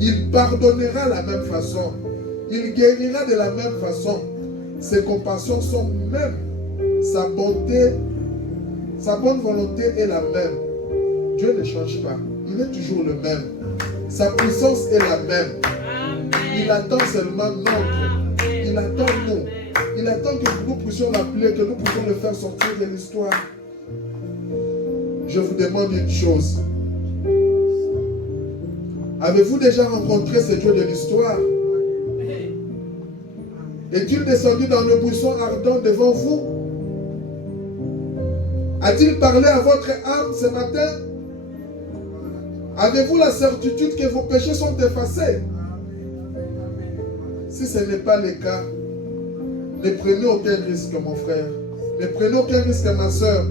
Il pardonnera de la même façon. Il guérira de la même façon. Ses compassions sont mêmes. Sa bonté, sa bonne volonté est la même. Dieu ne change pas. Il est toujours le même. Sa puissance est la même. Il attend seulement notre. Il attend nous. Il attend que nous puissions l'appeler, que nous puissions le faire sortir de l'histoire. Je vous demande une chose. Avez-vous déjà rencontré ce Dieu de l'histoire? Est-il descendu dans le buisson ardent devant vous? A-t-il parlé à votre âme ce matin? Avez-vous la certitude que vos péchés sont effacés? Si ce n'est pas le cas, ne prenez aucun risque, mon frère. Ne prenez aucun risque, ma soeur.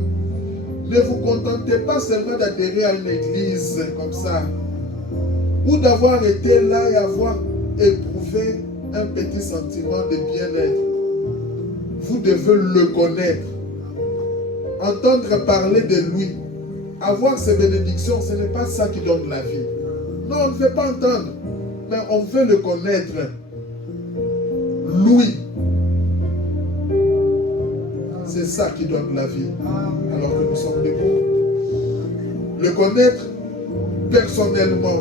Ne vous contentez pas seulement d'adhérer à une église comme ça, ou d'avoir été là et avoir éprouvé un petit sentiment de bien-être. Vous devez le connaître, entendre parler de lui, avoir ses bénédictions. Ce n'est pas ça qui donne la vie. Non, on ne veut pas entendre, mais on veut le connaître. Lui, c'est ça qui donne la vie. Alors que nous sommes debout. Le connaître personnellement.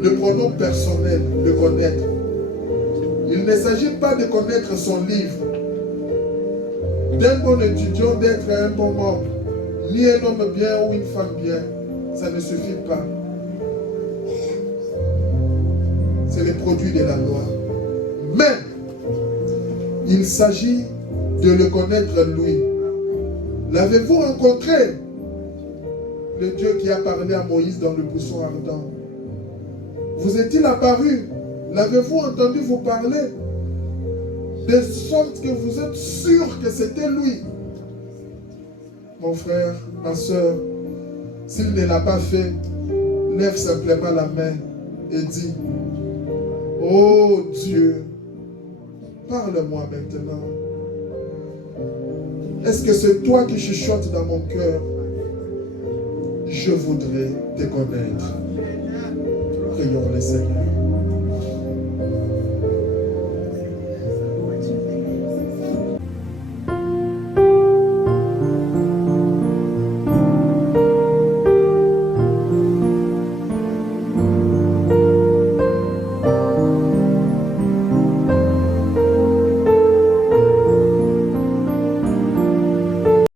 Le pronom personnel, le connaître. Il ne s'agit pas de connaître son livre, d'un bon étudiant, d'être un bon membre, ni un homme bien ou une femme bien. Ça ne suffit pas. C'est le produit de la loi. Mais il s'agit de le connaître lui. L'avez-vous rencontré? Le Dieu qui a parlé à Moïse dans le buisson ardent. Vous est-il apparu? L'avez-vous entendu vous parler? De sorte que vous êtes sûr que c'était lui. Mon frère, ma soeur, s'il ne l'a pas fait, lève simplement la main et dis: oh Dieu, parle-moi maintenant. Est-ce que c'est toi qui chuchotes dans mon cœur? Je voudrais te connaître. Prions le Seigneur.